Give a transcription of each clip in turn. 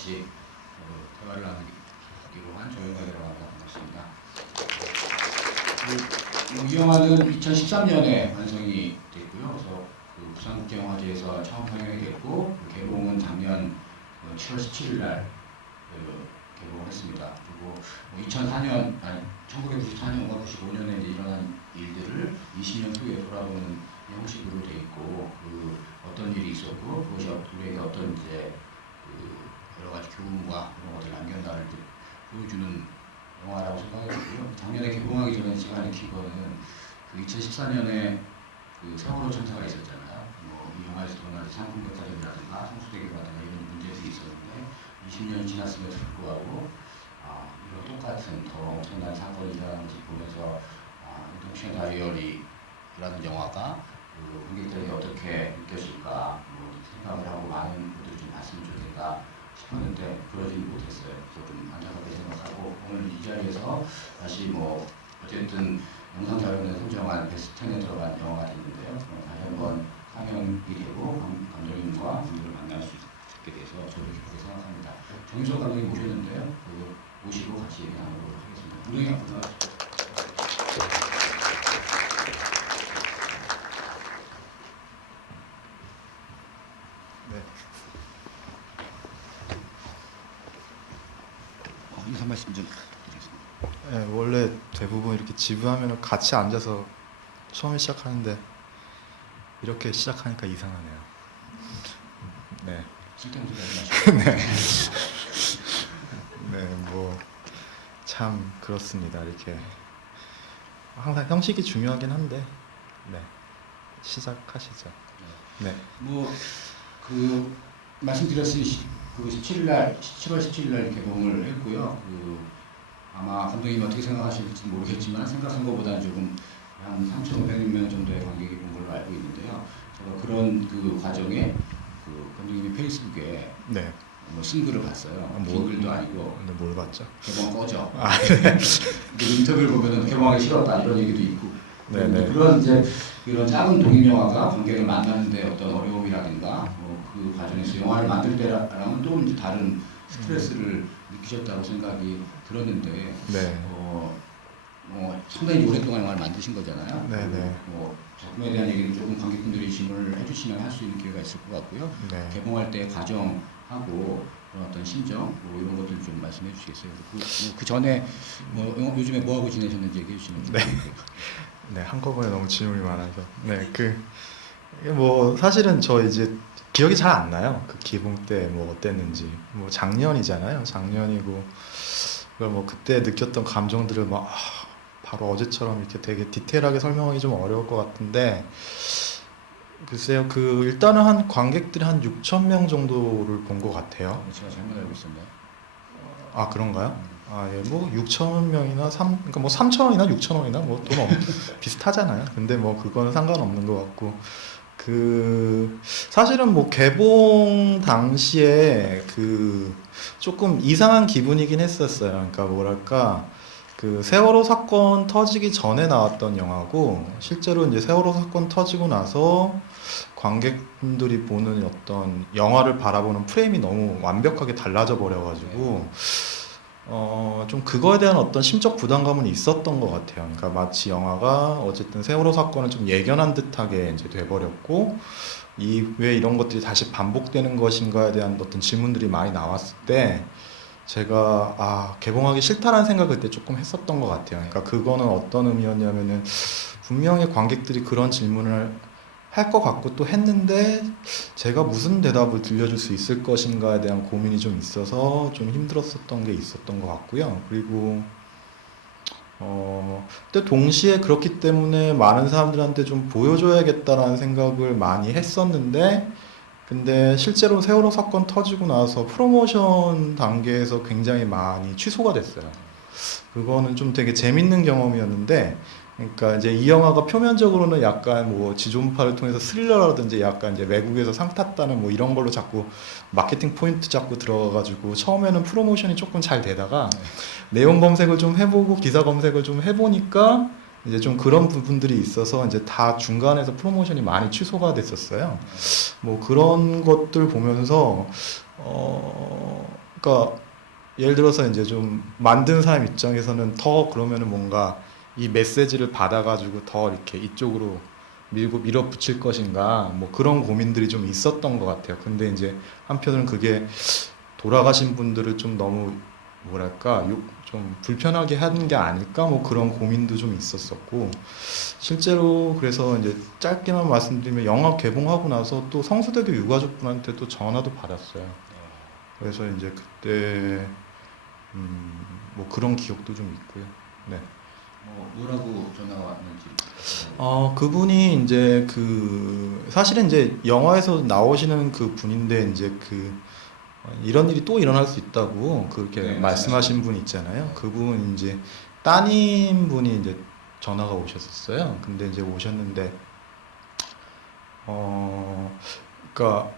같이 대화를 나누기로 한 조영각이라고 합니다. 반갑습니다. 이 영화는 2013년에 완성이 됐고요. 그래서 그 부산국제영화제에서 처음 상영이 됐고 개봉은 작년 7월 17일 날 개봉을 했습니다. 그리고 1994년과 95년에 일어난 일들을 20년 후에 돌아보는 형식으로 돼 있고 어떤 일이 있었고 그것이 우리에게 어떤 이제 여러 가지 교훈과 그런 것들 남겼나를 보여주는 영화라고 생각했고요. 작년에 개봉하기 전에 제가 느낀 거는 2014년에 세월호 참사가 있었잖아요. 이 영화에서 드러나는 상품백화점이라든가 성수대교라든가 이런 문제들이 있었는데 20년이 지났음에도 불구하고 이런 똑같은 더 엄청난 사건이 일어나는 것을 보면서 인동시간 다이어리라는 영화가 관객들에게 어떻게 느껴질까 생각을 하고 많은 분들이 좀 봤으면 좋겠다 싶었는데 그러지는 못했어요. 그래서 좀 안타깝게 생각하고 오늘 이 자리에서 다시 어쨌든 영상자료는 선정한 베스트 10에 들어간 영화가 됐는데요. 다시 한번 상영이 되고 감독님과 분들을 만날 수 있게 돼서 저도 기쁘게 생각합니다. 정유석 감독님 모셨는데요. 모시고 같이 얘기 나누도록 하겠습니다. 감독님 앞으로 나와주시죠. 인사 말씀 좀 드리겠습니다. 네, 원래 대부분 이렇게 지부하면 같이 앉아서 처음에 시작하는데 이렇게 시작하니까 이상하네요. 네. 쓸데없는 소리 하지 마시고. 네, 참 그렇습니다. 이렇게 항상 형식이 중요하긴 한데, 네, 시작하시죠. 네. 말씀드렸듯이 17월 17일 개봉을 했고요. 아마 감독님이 어떻게 생각하실지 모르겠지만 생각한 것보다는 조금 한 3,500명 정도의 관객이 본 걸로 알고 있는데요. 제가 그런 과정에 감독님이 페이스북에 네. 쓴 글을 봤어요. 긴 글도 아니고. 근데 뭘 봤죠? 개봉 꺼져. 네. 인터뷰를 보면은 개봉하기 싫었다 이런 얘기도 있고. 네네. 그런 이런 작은 독립 영화가 관객을 만나는데 어떤 어려움이라든가 그 과정에서 영화를 만들 때랑은 또 이제 다른 스트레스를 느끼셨다고 생각이 들었는데. 네. 상당히 오랫동안 영화를 만드신 거잖아요. 네네. 작품에 대한 얘기는 조금 관객분들이 질문을 해주시면 할 수 있는 기회가 있을 것 같고요. 네. 개봉할 때 과정하고 그런 어떤 심정 이런 것들 좀 말씀해 주시겠어요? 그 전에 요즘에 뭐 하고 지내셨는지 얘기해 주시면 좋겠고요. 네, 한꺼번에 너무 질문이 많아서. 네, 사실은 저 이제 기억이 잘 안 나요. 그 개봉 때 어땠는지. 작년이잖아요. 작년이고, 그걸 그때 느꼈던 감정들을 바로 어제처럼 이렇게 되게 디테일하게 설명하기 좀 어려울 것 같은데, 글쎄요, 일단은 한 관객들이 한 6,000명 정도를 본 것 같아요. 제가 잘못 알고 있었나요? 아, 그런가요? 예, 6,000명이나 그러니까 3,000원이나 6,000원이나 돈 비슷하잖아요. 근데 그거는 상관없는 것 같고, 사실은 개봉 당시에 조금 이상한 기분이긴 했었어요. 그러니까 뭐랄까, 세월호 사건 터지기 전에 나왔던 영화고, 실제로 이제 세월호 사건 터지고 나서 관객분들이 보는 어떤 영화를 바라보는 프레임이 너무 완벽하게 달라져 버려가지고, 좀 그거에 대한 어떤 심적 부담감은 있었던 것 같아요. 그러니까 마치 영화가 어쨌든 세월호 사건을 좀 예견한 듯하게 이제 돼버렸고, 왜 이런 것들이 다시 반복되는 것인가에 대한 어떤 질문들이 많이 나왔을 때, 제가 개봉하기 싫다라는 생각을 그때 조금 했었던 것 같아요. 그러니까 그거는 어떤 의미였냐면은 분명히 관객들이 그런 질문을 할 것 같고 또 했는데 제가 무슨 대답을 들려줄 수 있을 것인가에 대한 고민이 좀 있어서 좀 힘들었었던 게 있었던 것 같고요. 그리고 근데 동시에 그렇기 때문에 많은 사람들한테 좀 보여줘야겠다라는 생각을 많이 했었는데, 근데 실제로 세월호 사건 터지고 나서 프로모션 단계에서 굉장히 많이 취소가 됐어요. 그거는 좀 되게 재밌는 경험이었는데, 그러니까 이제 이 영화가 표면적으로는 약간 지존파를 통해서 스릴러라든지 약간 이제 외국에서 상 탔다는 이런 걸로 자꾸 마케팅 포인트 잡고 들어가가지고 처음에는 프로모션이 조금 잘 되다가 내용 검색을 좀 해보고 기사 검색을 좀 해보니까 이제 좀 그런 부분들이 있어서 이제 다 중간에서 프로모션이 많이 취소가 됐었어요. 그런 것들 보면서 그러니까 예를 들어서 이제 좀 만드는 사람 입장에서는 더 그러면은 뭔가 이 메시지를 받아가지고 더 이렇게 이쪽으로 밀고 밀어붙일 것인가 뭐 그런 고민들이 좀 있었던 것 같아요. 근데 이제 한편으로는 그게 돌아가신 분들을 좀 너무 뭐랄까 좀 불편하게 하는 게 아닐까 뭐 그런 고민도 좀 있었었고 실제로 그래서 이제 짧게만 말씀드리면 영화 개봉하고 나서 또 성수대교 유가족분한테 또 전화도 받았어요. 그래서 이제 그때 뭐 그런 기억도 좀 있고요. 네. 뭐라고 전화가 왔는지. 그분이 이제 그 사실은 이제 영화에서 나오시는 그 분인데 이제 그 이런 일이 또 일어날 수 있다고 그렇게 네, 말씀하신 분 있잖아요. 그분 이제 따님 분이 이제 전화가 오셨었어요. 근데 이제 오셨는데 그러니까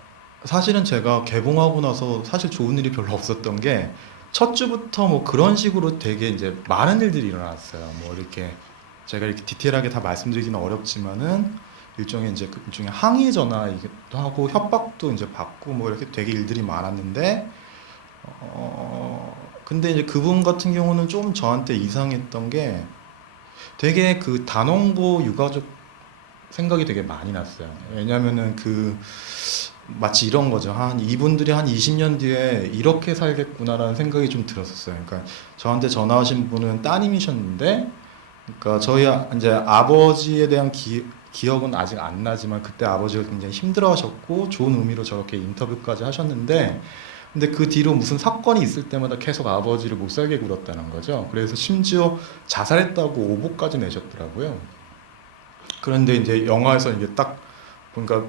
사실은 제가 개봉하고 나서 사실 좋은 일이 별로 없었던 게 첫 주부터 뭐 그런 식으로 되게 이제 많은 일들이 일어났어요. 뭐 이렇게 제가 이렇게 디테일하게 다 말씀드리기는 어렵지만은 일종의 이제 그 일종의 항의 전화이기도 하고 협박도 이제 받고 뭐 이렇게 되게 일들이 많았는데 근데 이제 그분 같은 경우는 좀 저한테 이상했던 게 되게 그 단원고 유가족 생각이 되게 많이 났어요. 왜냐면은 그 마치 이런 거죠. 한 이분들이 한 20년 뒤에 이렇게 살겠구나라는 생각이 좀 들었었어요. 그러니까 저한테 전화하신 분은 따님이셨는데, 그러니까 저희 이제 아버지에 대한 기억은 아직 안 나지만 그때 아버지가 굉장히 힘들어하셨고 좋은 의미로 저렇게 인터뷰까지 하셨는데, 근데 그 뒤로 무슨 사건이 있을 때마다 계속 아버지를 못 살게 굴었다는 거죠. 그래서 심지어 자살했다고 오보까지 내셨더라고요. 그런데 이제 영화에서 이제 딱 보니까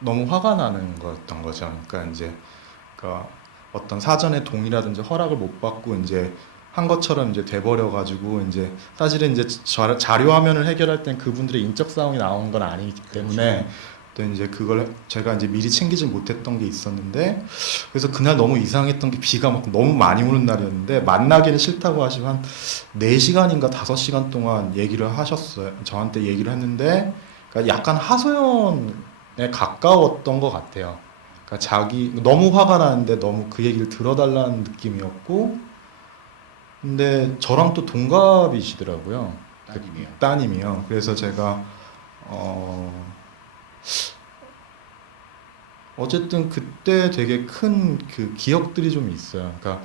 너무 화가 나는 거였던 거죠. 그러니까 이제 그러니까 어떤 사전에 동의라든지 허락을 못 받고 이제 한 것처럼 이제 돼버려 가지고 이제 사실은 이제 자료 화면을 해결할 땐 그분들의 인적 사항이 나온 건 아니기 때문에 또 이제 그걸 제가 이제 미리 챙기지 못했던 게 있었는데 그래서 그날 너무 이상했던 게 비가 막 너무 많이 오는 날이었는데 만나기는 싫다고 하시고 한 4시간인가 5시간 동안 얘기를 하셨어요. 저한테 얘기를 했는데 그러니까 약간 하소연에 가까웠던 것 같아요. 그러니까 자기 너무 화가 나는데 너무 그 얘기를 들어달라는 느낌이었고 근데 저랑 또 동갑이시더라고요. 따님이요. 따님이요. 그래서 제가 어 어쨌든 그때 되게 큰 그 기억들이 좀 있어요. 그러니까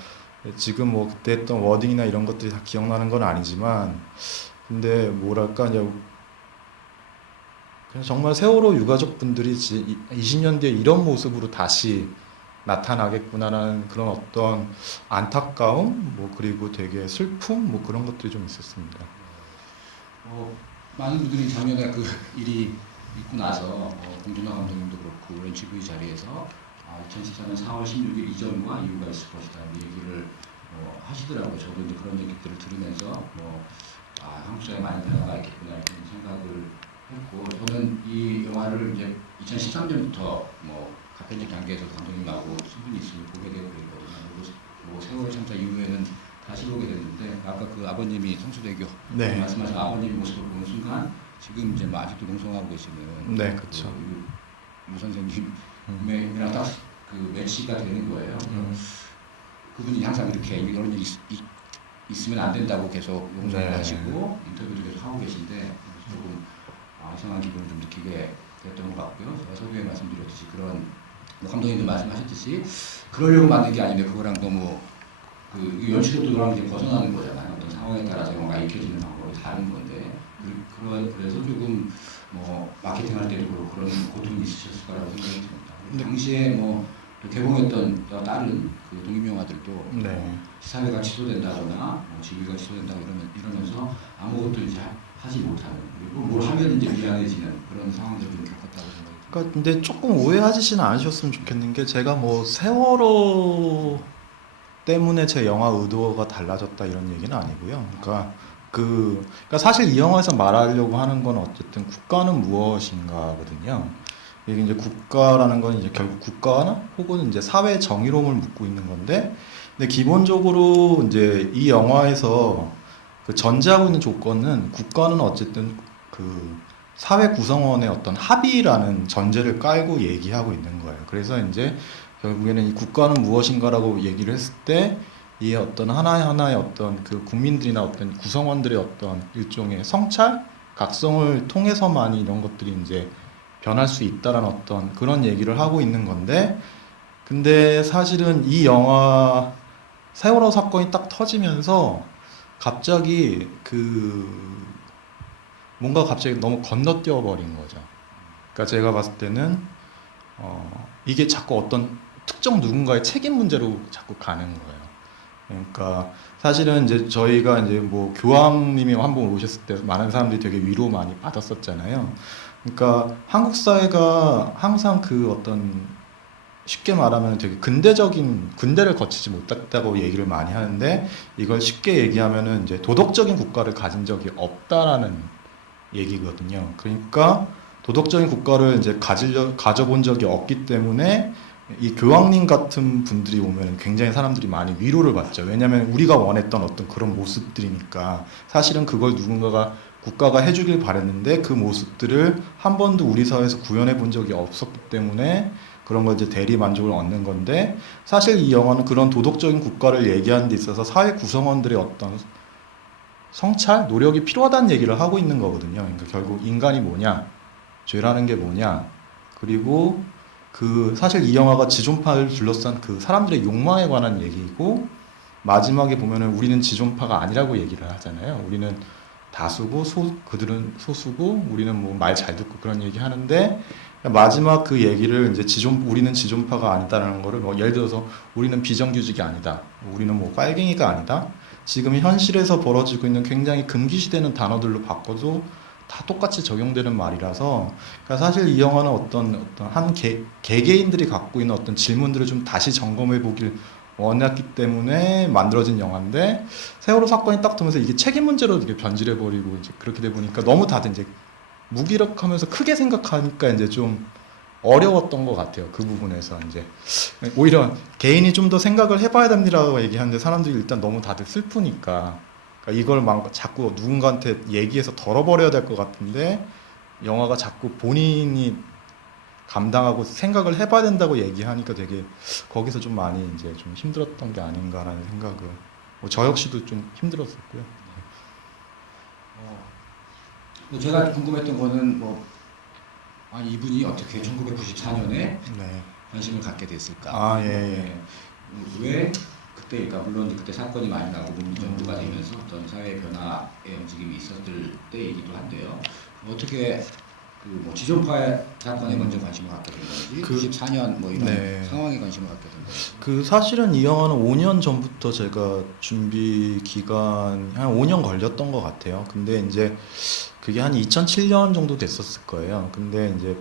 지금 뭐 그때 했던 워딩이나 이런 것들이 다 기억나는 건 아니지만, 근데 뭐랄까 이제 그냥 정말 세월호 유가족 분들이 20년 뒤에 이런 모습으로 다시 나타나겠구나라는 그런 어떤 안타까움, 뭐 그리고 되게 슬픔, 뭐 그런 것들이 좀 있었습니다. 많은 분들이 작년에 그 일이 있고 나서 봉준호 감독님도 그렇고 그런 GV 자리에서 2014년 4월 16일 이전과 이유가 있을 것이다 얘기를 하시더라고요. 저도 이제 그런 얘기들을 들으면서 한국 사회에 많이 변화가 있겠구나 이런 생각을 했고 저는 이 영화를 이제 2013년부터 가편적 단계에서 감독님하고 충분히 있으면 보게 되고 그랬거든요. 그리고 세월호 참사 이후에는 다시 보게 됐는데 아까 그 아버님이 성수대교 네. 말씀하신 아버님 모습을 보는 순간 지금 이제 아직도 농성하고 계시는 네, 그렇죠. 유 선생님이랑 딱 그 매치가 되는 거예요. 그분이 항상 이렇게 이런 일이 있으면 안 된다고 계속 용서를 네. 하시고 인터뷰도 계속 하고 계신데 조금 이상한 기분을 좀 느끼게 됐던 것 같고요. 제가 서두에 말씀드렸듯이 그런 감독님도 말씀하셨듯이 그러려고 만든 게 아닌데 그거랑 너무 그 연출력도랑 이제 벗어나는 거잖아요. 어떤 상황에 따라서 영화가 익혀지는 방법이 다른 건데 그래서 조금 마케팅할 때도 그렇고 그런 고통이 있으셨을 거라고 생각이 듭니다. 당시에 또 개봉했던 다른 그 독립영화들도 네. 시사회가 취소된다거나 지위가 취소된다고 이러면서 아무것도 이제 하지 못하는 그리고 뭘 하면 이제 미안해지는 그런 상황들을 좀 겪었다고 생각이 듭니다. 그러니까 근데 조금 오해하시지는 않으셨으면 좋겠는 게 제가 뭐 세월호 때문에 제 영화 의도가 달라졌다 이런 얘기는 아니고요. 그러니까 사실 이 영화에서 말하려고 하는 건 어쨌든 국가는 무엇인가거든요. 이게 이제 국가라는 건 이제 결국 국가나 혹은 이제 사회 정의로움을 묻고 있는 건데, 근데 기본적으로 이제 이 영화에서 그 전제하고 있는 조건은 국가는 어쨌든 그 사회 구성원의 어떤 합의라는 전제를 깔고 얘기하고 있는 거예요. 그래서 이제 결국에는 이 국가는 무엇인가라고 얘기를 했을 때 이 어떤 하나하나의 어떤 그 국민들이나 어떤 구성원들의 어떤 일종의 성찰, 각성을 통해서만 이런 것들이 이제 변할 수 있다라는 어떤 그런 얘기를 하고 있는 건데, 근데 사실은 이 영화 세월호 사건이 딱 터지면서 갑자기 뭔가 갑자기 너무 건너뛰어 버린 거죠. 그러니까 제가 봤을 때는 이게 자꾸 어떤 특정 누군가의 책임 문제로 자꾸 가는 거예요. 그러니까 사실은 이제 저희가 이제 뭐 교황님이 한 번 오셨을 때 많은 사람들이 되게 위로 많이 받았었잖아요. 그러니까 한국 사회가 항상 그 어떤 쉽게 말하면 되게 근대적인 군대를 거치지 못했다고 얘기를 많이 하는데, 이걸 쉽게 얘기하면은 이제 도덕적인 국가를 가진 적이 없다라는 얘기거든요. 그러니까 도덕적인 국가를 이제 가져본 적이 없기 때문에 이 교황님 같은 분들이 오면 굉장히 사람들이 많이 위로를 받죠. 왜냐하면 우리가 원했던 어떤 그런 모습들이니까. 사실은 그걸 누군가가 국가가 해주길 바랬는데 그 모습들을 한 번도 우리 사회에서 구현해 본 적이 없었기 때문에 그런 걸 이제 대리 만족을 얻는 건데, 사실 이 영화는 그런 도덕적인 국가를 얘기하는 데 있어서 사회 구성원들의 어떤 성찰, 노력이 필요하다는 얘기를 하고 있는 거거든요. 그러니까 결국 인간이 뭐냐, 죄라는 게 뭐냐, 그리고 사실 이 영화가 지존파를 둘러싼 그 사람들의 욕망에 관한 얘기이고, 마지막에 보면은 우리는 지존파가 아니라고 얘기를 하잖아요. 우리는 다수고 그들은 소수고 우리는 뭐 말 잘 듣고 그런 얘기 하는데, 마지막 그 얘기를 이제 우리는 지존파가 아니다라는 거를 뭐 예를 들어서 우리는 비정규직이 아니다, 우리는 뭐 빨갱이가 아니다, 지금 현실에서 벌어지고 있는 굉장히 금기시되는 단어들로 바꿔도 다 똑같이 적용되는 말이라서, 그러니까 사실 이 영화는 어떤 한 개개인들이 갖고 있는 어떤 질문들을 좀 다시 점검해 보길 원했기 때문에 만들어진 영화인데, 세월호 사건이 딱 들면서 이게 책임 문제로 이렇게 변질해 버리고 이제 그렇게 돼 보니까 너무 다들 이제 무기력하면서 크게 생각하니까 이제 좀 어려웠던 것 같아요. 그 부분에서 이제 오히려 개인이 좀 더 생각을 해봐야 됩니다라고 얘기하는데, 사람들이 일단 너무 다들 슬프니까, 그러니까 이걸 막 자꾸 누군가한테 얘기해서 덜어버려야 될 것 같은데, 영화가 자꾸 본인이 감당하고 생각을 해봐야 된다고 얘기하니까 되게 거기서 좀 많이 이제 좀 힘들었던 게 아닌가라는 생각을, 저 역시도 좀 힘들었었고요. 제가 궁금했던 거는 아니 이분이 어떻게 1994년에 네. 관심을 갖게 됐을까? 아, 예. 네. 왜 그때, 그러니까 물론 그때 사건이 많이 나고 문정부가 되면서 어떤 사회 변화의 움직임이 있었을 때이기도 한데요. 어떻게 뭐 지존파 사건에 먼저 관심을 갖게 된 건지, 94년 뭐 이런 네. 상황에 관심을 갖게 된 건지. 사실은 이 영화는 5년 전부터 제가 준비 기간 한 5년 걸렸던 것 같아요. 근데 이제 그게 한 2007년 정도 됐었을 거예요. 근데 이제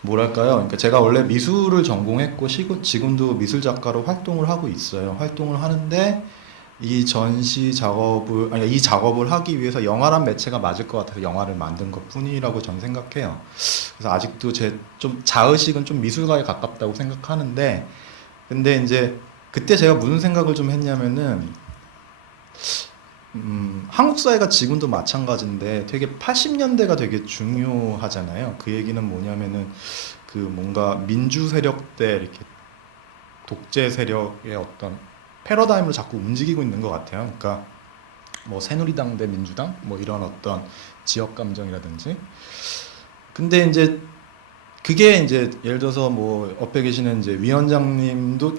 뭐랄까요? 그러니까 제가 원래 미술을 전공했고 지금도 미술 작가로 활동을 하고 있어요. 활동을 하는데 이 작업을 하기 위해서 영화란 매체가 맞을 것 같아서 영화를 만든 것 뿐이라고 저는 생각해요. 그래서 아직도 제 좀 자의식은 좀 미술가에 가깝다고 생각하는데, 근데 이제 그때 제가 무슨 생각을 좀 했냐면은, 한국 사회가 지금도 마찬가지인데 되게 80년대가 되게 중요하잖아요. 그 얘기는 뭐냐면은 뭔가 민주 세력 때 이렇게 독재 세력의 어떤 패러다임으로 자꾸 움직이고 있는 것 같아요. 그러니까 뭐 새누리당 대 민주당 뭐 이런 어떤 지역 감정이라든지. 근데 이제 그게 이제 예를 들어서 뭐 옆에 계시는 이제 위원장님도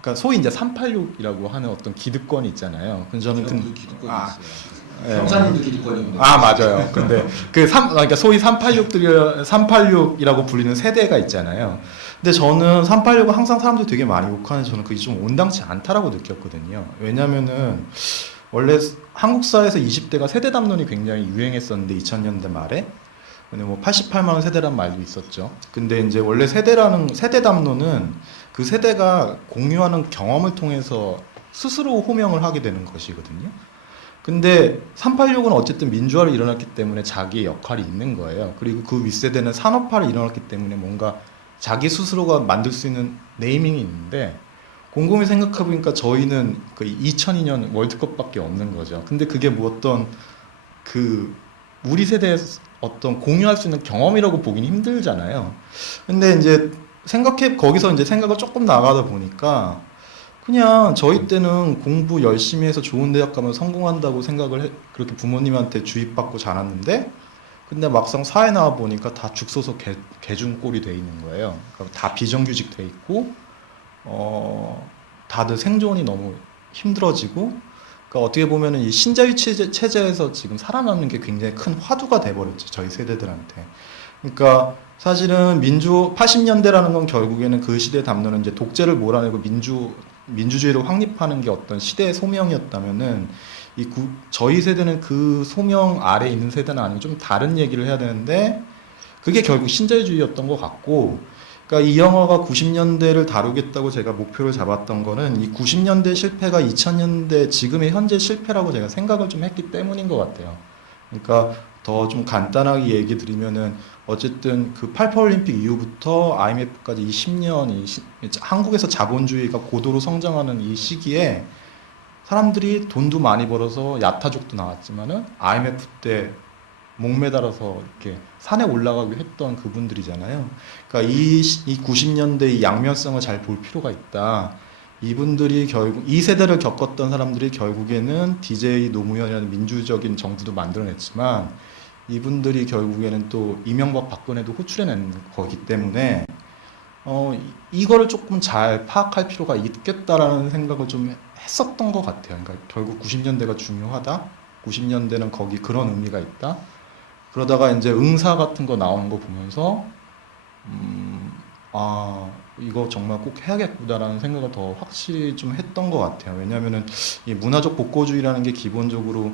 그러니까 소위 이제 386이라고 하는 어떤 기득권이 있잖아요. 그래서 저는 기득권이 아, 있어요. 형사님도 기득권이 있는데. 맞아요. 근데 그러니까 소위 386이라고 불리는 세대가 있잖아요. 근데 저는 386을 항상 사람들이 되게 많이 욕하는데 저는 그게 좀 온당치 않다라고 느꼈거든요. 왜냐면은 원래 한국 사회에서 20대가 세대 담론이 굉장히 유행했었는데 2000년대 말에 근데 뭐 88만 원 세대란 말도 있었죠. 근데 이제 원래 세대 담론은 그 세대가 공유하는 경험을 통해서 스스로 호명을 하게 되는 것이거든요. 근데 386은 어쨌든 민주화를 일어났기 때문에 자기의 역할이 있는 거예요. 그리고 그 윗세대는 산업화를 일어났기 때문에 뭔가 자기 스스로가 만들 수 있는 네이밍이 있는데, 곰곰이 생각해보니까 저희는 그 2002년 월드컵밖에 없는 거죠. 근데 그게 뭐 어떤 우리 세대의 어떤 공유할 수 있는 경험이라고 보긴 힘들잖아요. 근데 이제 거기서 이제 생각을 조금 나가다 보니까 그냥 저희 때는 공부 열심히 해서 좋은 대학 가면 성공한다고 그렇게 부모님한테 주입받고 자랐는데 근데 막상 사회 나와 보니까 다 죽서서 개중꼴이 돼 있는 거예요. 그러니까 다 비정규직 돼 있고 다들 생존이 너무 힘들어지고 그러니까 어떻게 보면은 이 신자유 체제에서 지금 살아남는 게 굉장히 큰 화두가 돼버렸죠. 저희 세대들한테. 그러니까 사실은 80년대라는 건 결국에는 그 시대에 담는 이제 독재를 몰아내고 민주주의를 확립하는 게 어떤 시대의 소명이었다면은 저희 세대는 그 소명 아래 있는 세대는 아니고 좀 다른 얘기를 해야 되는데 그게 결국 신자유주의였던 것 같고 그러니까 이 영화가 90년대를 다루겠다고 제가 목표를 잡았던 거는 이 90년대 실패가 2000년대 지금의 현재 실패라고 제가 생각을 좀 했기 때문인 것 같아요. 그러니까 더 좀 간단하게 얘기 드리면은 어쨌든 그 88올림픽 이후부터 IMF까지 이 10년 한국에서 자본주의가 고도로 성장하는 이 시기에 사람들이 돈도 많이 벌어서 야타족도 나왔지만은 IMF 때 목매달아서 이렇게 산에 올라가기로 했던 그분들이잖아요. 그러니까 이 90년대 이 양면성을 잘 볼 필요가 있다. 이분들이 결국 이 세대를 겪었던 사람들이 결국에는 DJ 노무현이라는 민주적인 정부도 만들어냈지만 이분들이 결국에는 또 이명박 박근혜도 호출해낸 거기 때문에 이거를 조금 잘 파악할 필요가 있겠다라는 생각을 좀 했었던 것 같아요. 그러니까 결국 90년대가 중요하다. 90년대는 거기 그런 의미가 있다. 그러다가 이제 응사 같은 거 나오는 거 보면서 이거 정말 꼭 해야겠구나라는 생각을 더 확실히 좀 했던 것 같아요. 왜냐하면은 이 문화적 복고주의라는 게 기본적으로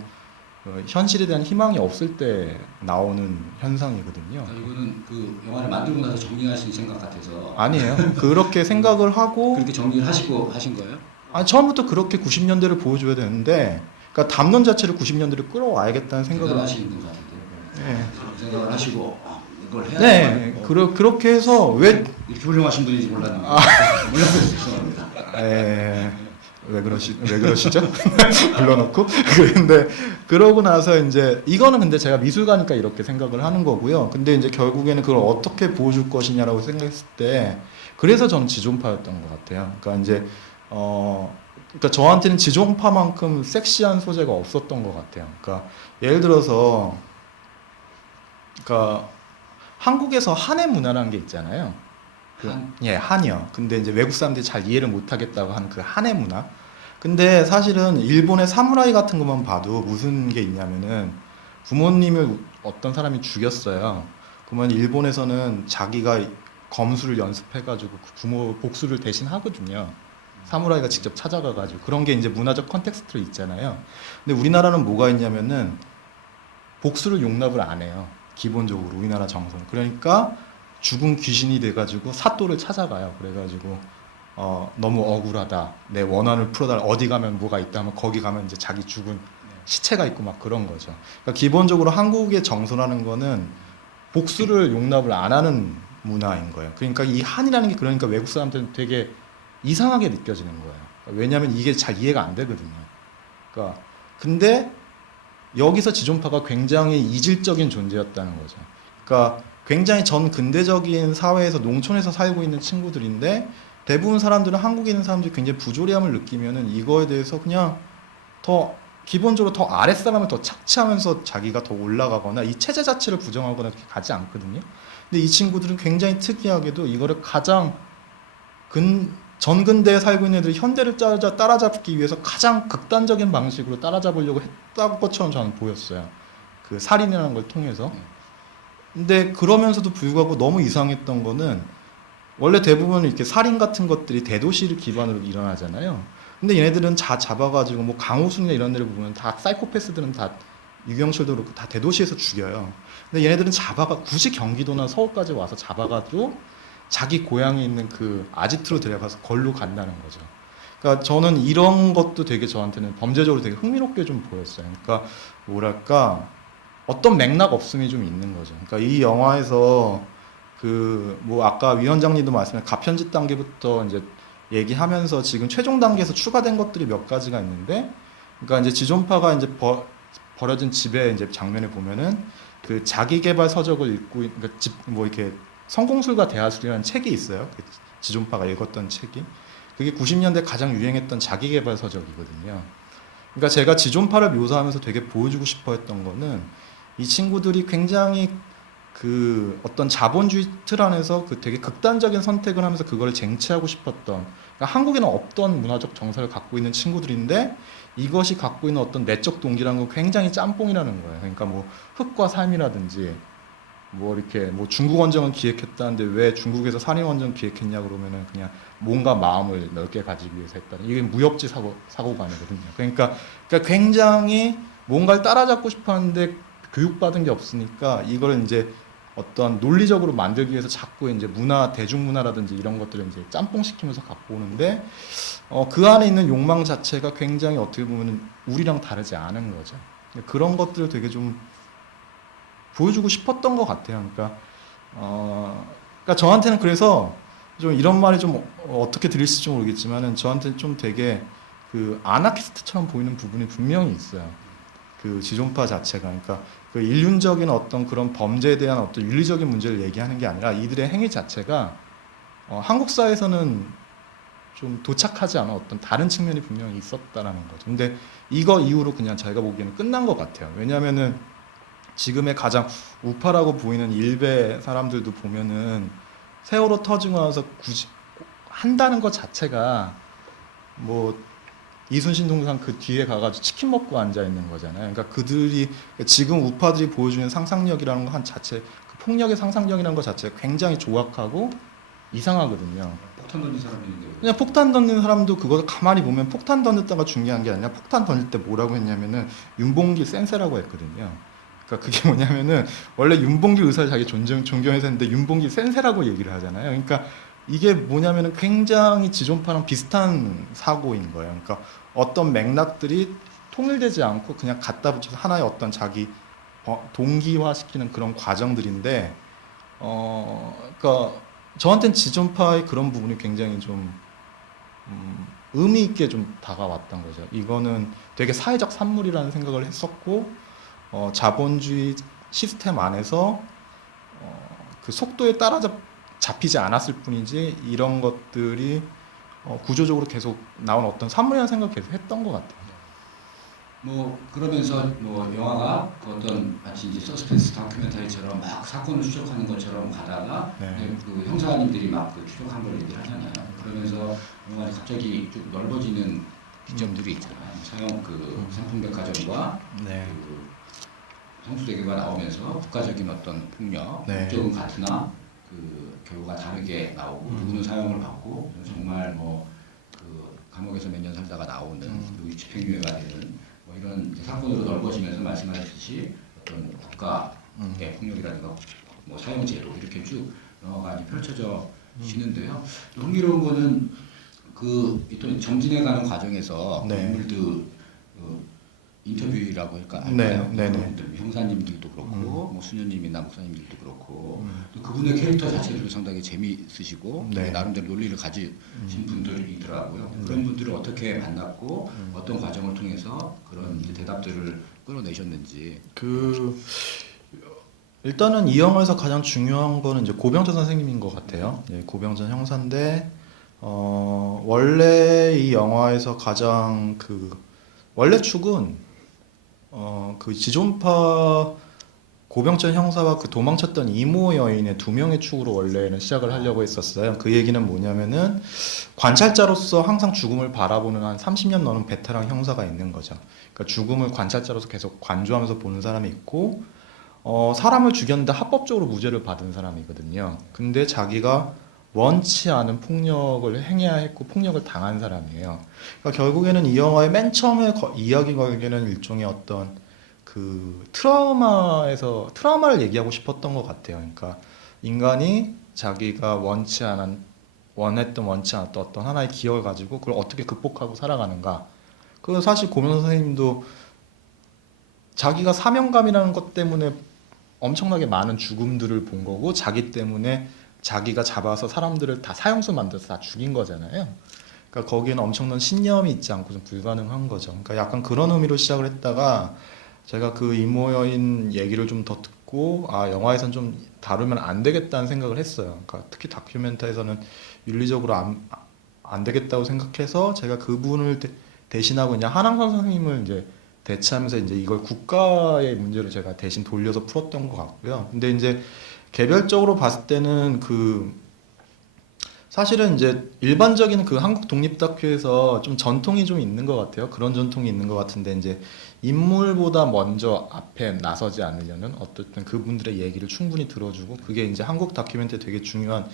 현실에 대한 희망이 없을 때 나오는 현상이거든요. 이거는 그 영화를 만들고 나서 정리하신 생각 같아서. 아니에요. 그렇게 생각을 하고 그렇게 정리를 하시고 하신 거예요? 처음부터 그렇게 90년대를 보여줘야 되는데 그러니까 담론 자체를 90년대를 끌어와야겠다는 생각을 하시는 것 같은데요. 네. 생각을 하시고 이걸 해야 네, 그렇게 해서 왜 이렇게 훌륭하신 분인지 몰랐는데 몰랐어요. 죄송합니다. 왜 그러시죠? 불러놓고 그런데 그러고 나서 이제 이거는 근데 제가 미술가니까 이렇게 생각을 하는 거고요. 근데 이제 결국에는 그걸 어떻게 보여줄 것이냐라고 생각했을 때 그래서 저는 지존파였던 것 같아요. 그러니까 이제 그러니까 저한테는 지존파만큼 섹시한 소재가 없었던 것 같아요. 그러니까 예를 들어서 그러니까 한국에서 한의 문화라는 게 있잖아요. 한이요. 근데 이제 외국 사람들이 잘 이해를 못하겠다고 하는 그 한의 문화. 근데 사실은 일본의 사무라이 같은 것만 봐도 무슨 게 있냐면은 부모님을 어떤 사람이 죽였어요. 그러면 일본에서는 자기가 검술을 연습해가지고 그 부모 복수를 대신 하거든요. 사무라이가 직접 찾아가가지고 그런 게 이제 문화적 컨텍스트로 있잖아요. 근데 우리나라는 뭐가 있냐면은 복수를 용납을 안 해요. 기본적으로 우리나라 정서는. 그러니까 죽은 귀신이 돼가지고 사또를 찾아가요. 그래가지고 너무 억울하다. 내 원한을 풀어달라. 어디 가면 뭐가 있다 하면 거기 가면 이제 자기 죽은 시체가 있고 막 그런 거죠. 그러니까 기본적으로 한국의 정서라는 거는 복수를 용납을 안 하는 문화인 거예요. 그러니까 이 한이라는 게 그러니까 외국 사람들은 되게 이상하게 느껴지는 거예요. 왜냐하면 이게 잘 이해가 안 되거든요. 그러니까 근데 여기서 지존파가 굉장히 이질적인 존재였다는 거죠. 그러니까 굉장히 전 근대적인 사회에서 농촌에서 살고 있는 친구들인데 대부분 사람들은 한국에 있는 사람들이 굉장히 부조리함을 느끼면은 이거에 대해서 그냥 더 기본적으로 더 아랫사람을 더 착취하면서 자기가 더 올라가거나 이 체제 자체를 부정하거나 그렇게 가지 않거든요. 근데 이 친구들은 굉장히 특이하게도 이거를 가장 전근대에 살고 있는 애들이 현대를 따라잡기 위해서 가장 극단적인 방식으로 따라잡으려고 했다는 것처럼 저는 보였어요. 그 살인이라는 걸 통해서. 근데 그러면서도 불구하고 너무 이상했던 거는 원래 대부분 이렇게 살인 같은 것들이 대도시를 기반으로 일어나잖아요. 근데 얘네들은 잡아가지고 뭐 강호순이나 이런 데를 보면 다 사이코패스들은 다 유경철도 그렇고 다 대도시에서 죽여요. 근데 얘네들은 굳이 경기도나 서울까지 와서 잡아가지고 자기 고향에 있는 그 아지트로 데려가서 걸로 간다는 거죠. 그러니까 저는 이런 것도 되게 저한테는 범죄적으로 되게 흥미롭게 좀 보였어요. 그러니까 뭐랄까 어떤 맥락 없음이 좀 있는 거죠. 그러니까 이 영화에서 그 뭐 아까 위원장님도 말씀하신 가편집 단계부터 이제 얘기하면서 지금 최종 단계에서 추가된 것들이 몇 가지가 있는데, 그러니까 이제 지존파가 이제 버려진 집에 이제 장면에 보면은 그 자기 개발 서적을 읽고 그러니까 집 뭐 이렇게 성공술과 대하술이라는 책이 있어요. 그 지존파가 읽었던 책이. 그게 90년대 가장 유행했던 자기계발 서적이거든요. 그러니까 제가 지존파를 묘사하면서 되게 보여주고 싶어 했던 거는 이 친구들이 굉장히 그 어떤 자본주의 틀 안에서 그 되게 극단적인 선택을 하면서 그걸 쟁취하고 싶었던, 그러니까 한국에는 없던 문화적 정서를 갖고 있는 친구들인데 이것이 갖고 있는 어떤 내적 동기라는 건 굉장히 짬뽕이라는 거예요. 그러니까 뭐 흙과 삶이라든지 뭐 이렇게 뭐 중국 원정을 기획했다는데 왜 중국에서 살인 원정 기획했냐 그러면은 그냥 뭔가 마음을 넓게 가지기 위해서 했다. 이게 무협지 사고관이거든요. 그러니까 굉장히 뭔가를 따라잡고 싶어하는데 교육받은 게 없으니까 이걸 이제 어떤 논리적으로 만들기 위해서 자꾸 이제 문화, 대중문화라든지 이런 것들을 이제 짬뽕시키면서 갖고 오는데 그 안에 있는 욕망 자체가 굉장히 어떻게 보면 우리랑 다르지 않은 거죠. 그런 것들을 되게 좀 보여주고 싶었던 것 같아요. 그러니까 저한테는 그래서 좀 이런 말이 좀 어떻게 들릴지 모르겠지만은 저한테는 좀 되게 그 아나키스트처럼 보이는 부분이 분명히 있어요. 그 지존파 자체가. 그러니까 그 인륜적인 어떤 그런 범죄에 대한 어떤 윤리적인 문제를 얘기하는 게 아니라 이들의 행위 자체가 한국 사회에서는 좀 도착하지 않은 어떤 다른 측면이 분명히 있었다라는 거죠. 근데 이거 이후로 그냥 자기가 보기에는 끝난 것 같아요. 왜냐면은 지금의 가장 우파라고 보이는 일베 사람들도 보면은 세월호 터지고 나서 굳이 한다는 것 자체가 뭐 이순신 동상 그 뒤에 가가지고 치킨 먹고 앉아 있는 거잖아요. 그러니까 그들이 지금 우파들이 보여주는 상상력이라는 거 한 자체, 그 폭력의 상상력이라는 것 자체가 굉장히 조악하고 이상하거든요. 폭탄 던진 사람이 있는데 왜? 그냥 폭탄 던지는 사람도 그거 가만히 보면 폭탄 던졌다가 중요한 게 아니라 폭탄 던질 때 뭐라고 했냐면은 윤봉길 센세라고 했거든요. 그러니까 그게 뭐냐면은 원래 윤봉길 의사를 자기 존경해서 했는데 윤봉길 센세라고 얘기를 하잖아요. 그러니까 이게 뭐냐면은 굉장히 지존파랑 비슷한 사고인 거예요. 그러니까 어떤 맥락들이 통일되지 않고 그냥 갖다 붙여서 하나의 어떤 자기 동기화시키는 그런 과정들인데, 그러니까 저한테는 지존파의 그런 부분이 굉장히 좀 의미 있게 좀 다가왔던 거죠. 이거는 되게 사회적 산물이라는 생각을 했었고, 자본주의 시스템 안에서 그 속도에 잡히지 않았을 뿐이지 이런 것들이 구조적으로 계속 나온 어떤 산물이라는 생각을 계속 했던 것 같아요. 뭐 그러면서 뭐 영화가 그 어떤 마치 이제 서스펜스 다큐멘터리처럼 막 사건을 추적하는 것처럼 가다가 네. 그 형사님들이 막 그 추적한 걸 얘기를 하잖아요. 그러면서 영화가 갑자기 쭉 넓어지는 기점들이 있잖아요. 사형 그 상품백화점과 네. 그 성수대교가 나오면서 국가적인 어떤 폭력, 네. 목적은 같으나 그 결과가 다르게 나오고 누구는 사형을 받고 정말 뭐 그 감옥에서 몇 년 살다가 나오는 그리고 집행유예가 되는 뭐 이런 이제 사건으로 넓어지면서 말씀하셨듯이 어떤 국가의 폭력이라든가 뭐 사형제도 이렇게 쭉 영화가 이제 펼쳐져지는데요. 흥미로운 거는 그 또 정진해가는 과정에서 네. 인물들 인터뷰라고 할까요? 네. 형사님들도 그렇고 뭐 수녀님이나 목사님들도 그렇고 또 그분의 캐릭터 자체도 상당히 재미있으시고 네. 나름대로 논리를 가지신 분들이더라고요. 그런 분들을 어떻게 만났고 어떤 과정을 통해서 그런 이제 대답들을 끌어내셨는지. 일단은 이 영화에서 가장 중요한 거는 이제 고병전 선생님인 것 같아요. 예, 고병전 형사인데 원래 이 영화에서 가장 원래 축은 그 지존파 고병천 형사와 그 도망쳤던 이모 여인의 두 명의 축으로 원래는 시작을 하려고 했었어요. 그 얘기는 뭐냐면은 관찰자로서 항상 죽음을 바라보는 한 30년 넘은 베테랑 형사가 있는 거죠. 그러니까 죽음을 관찰자로서 계속 관조하면서 보는 사람이 있고, 사람을 죽였는데 합법적으로 무죄를 받은 사람이거든요. 근데 자기가 원치 않은 폭력을 행해야 했고 폭력을 당한 사람이에요. 그러니까 결국에는 이 영화의 맨 처음에 이야기 걸기는 일종의 어떤 그 트라우마를 얘기하고 싶었던 것 같아요. 그러니까 인간이 자기가 원치 않았던 어떤 하나의 기억을 가지고 그걸 어떻게 극복하고 살아가는가. 그 사실 고명 선생님도 자기가 사명감이라는 것 때문에 엄청나게 많은 죽음들을 본 거고 자기 때문에 자기가 잡아서 사람들을 다 사형수 만들어서 다 죽인 거잖아요. 그러니까 거기에는 엄청난 신념이 있지 않고선 불가능한 거죠. 그러니까 약간 그런 의미로 시작을 했다가 제가 그 이모 여인 얘기를 좀 더 듣고 아 영화에선 좀 다루면 안 되겠다는 생각을 했어요. 그러니까 특히 다큐멘터에서는 윤리적으로 안 되겠다고 생각해서 제가 그분을 대신하고 이제 한항선 선생님을 이제 대체하면서 이제 이걸 국가의 문제로 제가 대신 돌려서 풀었던 것 같고요. 근데 이제 개별적으로 봤을 때는 그 사실은 이제 일반적인 그 한국 독립 다큐에서 좀 전통이 좀 있는 것 같아요. 그런 전통이 있는 것 같은데 이제 인물보다 먼저 앞에 나서지 않으려는 어쨌든 그분들의 얘기를 충분히 들어주고 그게 이제 한국 다큐멘터리 되게 중요한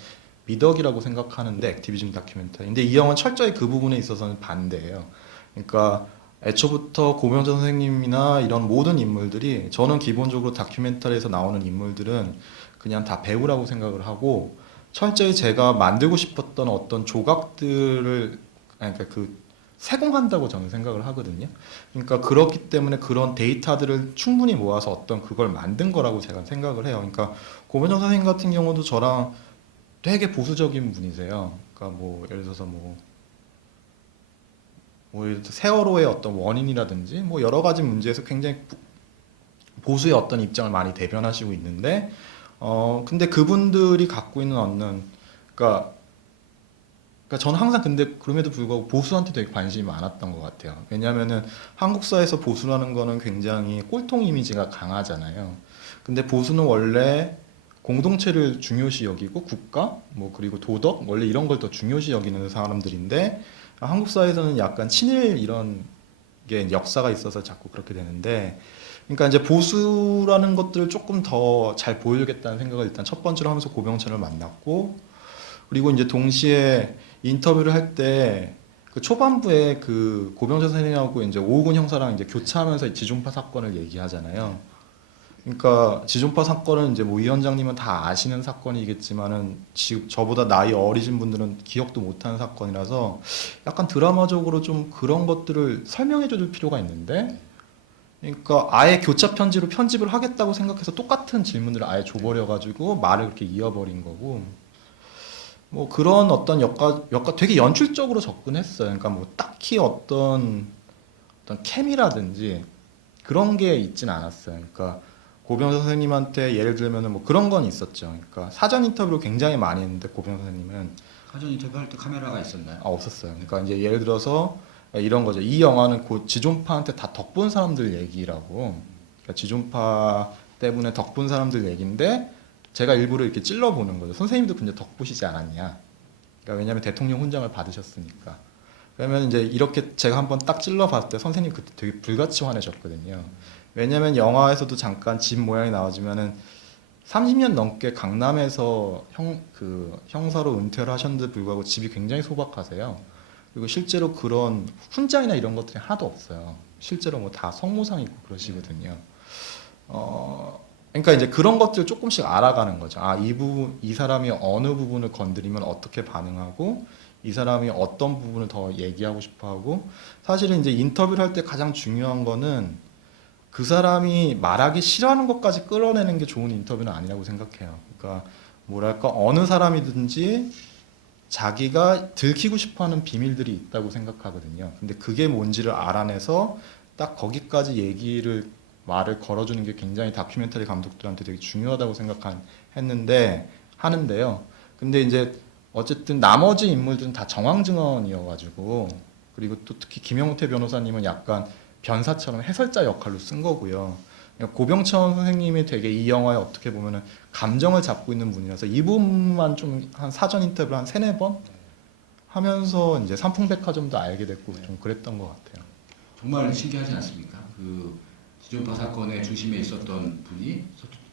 미덕이라고 생각하는데 액티비즘 다큐멘터리. 근데 이 영화는 철저히 그 부분에 있어서는 반대예요. 그러니까 애초부터 고명자 선생님이나 이런 모든 인물들이 저는 기본적으로 다큐멘터리에서 나오는 인물들은 그냥 다 배우라고 생각을 하고 철저히 제가 만들고 싶었던 어떤 조각들을 아니, 그러니까 그 세공한다고 저는 생각을 하거든요. 그러니까 그렇기 때문에 그런 데이터들을 충분히 모아서 어떤 그걸 만든 거라고 제가 생각을 해요. 그러니까 고명정 선생님 같은 경우도 저랑 되게 보수적인 분이세요. 그러니까 뭐 예를 들어서 뭐 예를 들어서 세월호의 어떤 원인이라든지 뭐 여러 가지 문제에서 굉장히 보수의 어떤 입장을 많이 대변하시고 있는데 근데 그분들이 갖고 있는 어떤 그러니까 저는 항상 근데 그럼에도 불구하고 보수한테 되게 관심이 많았던 것 같아요. 왜냐하면은 한국 사회에서 보수라는 거는 굉장히 꼴통 이미지가 강하잖아요. 근데 보수는 원래 공동체를 중요시 여기고 국가 뭐 그리고 도덕 원래 이런 걸 더 중요시 여기는 사람들인데 한국 사회에서는 약간 친일 이런 게 역사가 있어서 자꾸 그렇게 되는데 그러니까 이제 보수라는 것들을 조금 더 잘 보여주겠다는 생각을 일단 첫 번째로 하면서 고병천을 만났고 그리고 이제 동시에 인터뷰를 할 때 그 초반부에 그 고병천 선생님하고 이제 오우근 형사랑 이제 교차하면서 지존파 사건을 얘기하잖아요. 그러니까 지존파 사건은 이제 뭐 위원장님은 다 아시는 사건이겠지만은 지금 저보다 나이 어리신 분들은 기억도 못하는 사건이라서 약간 드라마적으로 좀 그런 것들을 설명해 줄 필요가 있는데 그러니까 아예 교차 편지로 편집을 하겠다고 생각해서 똑같은 질문을 아예 줘버려 가지고 말을 그렇게 이어버린 거고 뭐 그런 어떤 역가 되게 연출적으로 접근했어요. 그러니까 뭐 딱히 어떤 케미라든지 그런 게 있진 않았어요. 그러니까 고병 선생님한테 예를 들면은 뭐 그런 건 있었죠. 그러니까 사전 인터뷰를 굉장히 많이 했는데 고병 선생님은 사전 인터뷰할 때 카메라가 있었나요? 없었어요. 그러니까 이제 예를 들어서 이런 거죠. 이 영화는 지존파한테 다 덕본 사람들 얘기라고. 그러니까 지존파 때문에 덕본 사람들 얘기인데 제가 일부러 이렇게 찔러보는 거죠. 선생님도 근데 덕보시지 않았냐. 그러니까 왜냐하면 대통령 훈장을 받으셨으니까. 그러면 이제 이렇게 제가 한번 딱 찔러봤을 때 선생님 그때 되게 불같이 화내셨거든요. 왜냐면 영화에서도 잠깐 집 모양이 나와주면은 30년 넘게 강남에서 형사로 은퇴를 하셨는데 불구하고 집이 굉장히 소박하세요. 그리고 실제로 그런 훈장이나 이런 것들이 하나도 없어요. 실제로 뭐 다 성모상 있고 그러시거든요. 그러니까 이제 그런 것들 조금씩 알아가는 거죠. 아, 이 사람이 어느 부분을 건드리면 어떻게 반응하고, 이 사람이 어떤 부분을 더 얘기하고 싶어 하고, 사실은 이제 인터뷰를 할 때 가장 중요한 거는 그 사람이 말하기 싫어하는 것까지 끌어내는 게 좋은 인터뷰는 아니라고 생각해요. 그러니까 뭐랄까 어느 사람이든지 자기가 들키고 싶어하는 비밀들이 있다고 생각하거든요. 근데 그게 뭔지를 알아내서 딱 거기까지 말을 걸어주는 게 굉장히 다큐멘터리 감독들한테 되게 중요하다고 하는데요. 근데 이제 어쨌든 나머지 인물들은 다 정황 증언이어가지고 그리고 또 특히 김영태 변호사님은 약간 변사처럼 해설자 역할로 쓴 거고요. 그러니까 고병천 선생님이 되게 이 영화에 어떻게 보면은 감정을 잡고 있는 분이라서 이 부분만 좀 한 사전 인터뷰를 한 3-4번 하면서 이제 삼풍백화점도 알게 됐고 좀 그랬던 것 같아요. 정말 신기하지 않습니까? 그 지존파 사건의 중심에 있었던 분이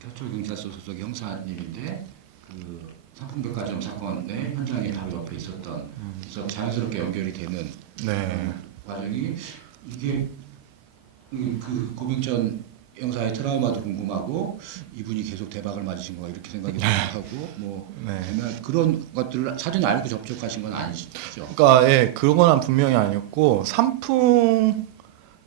서초경찰서 소속의 형사님인데 그 삼풍백화점 사건의 현장에 바로 옆에 있었던 그래서 자연스럽게 연결이 되는 네. 과정이 이게 그 고병천 형사의 트라우마도 궁금하고 이분이 계속 대박을 맞으신 거가 이렇게 생각이 하고 뭐 네. 정말 그런 것들을 사전에 알고 접촉하신 건 아니시죠? 그러니까 예, 그런 건 분명히 아니었고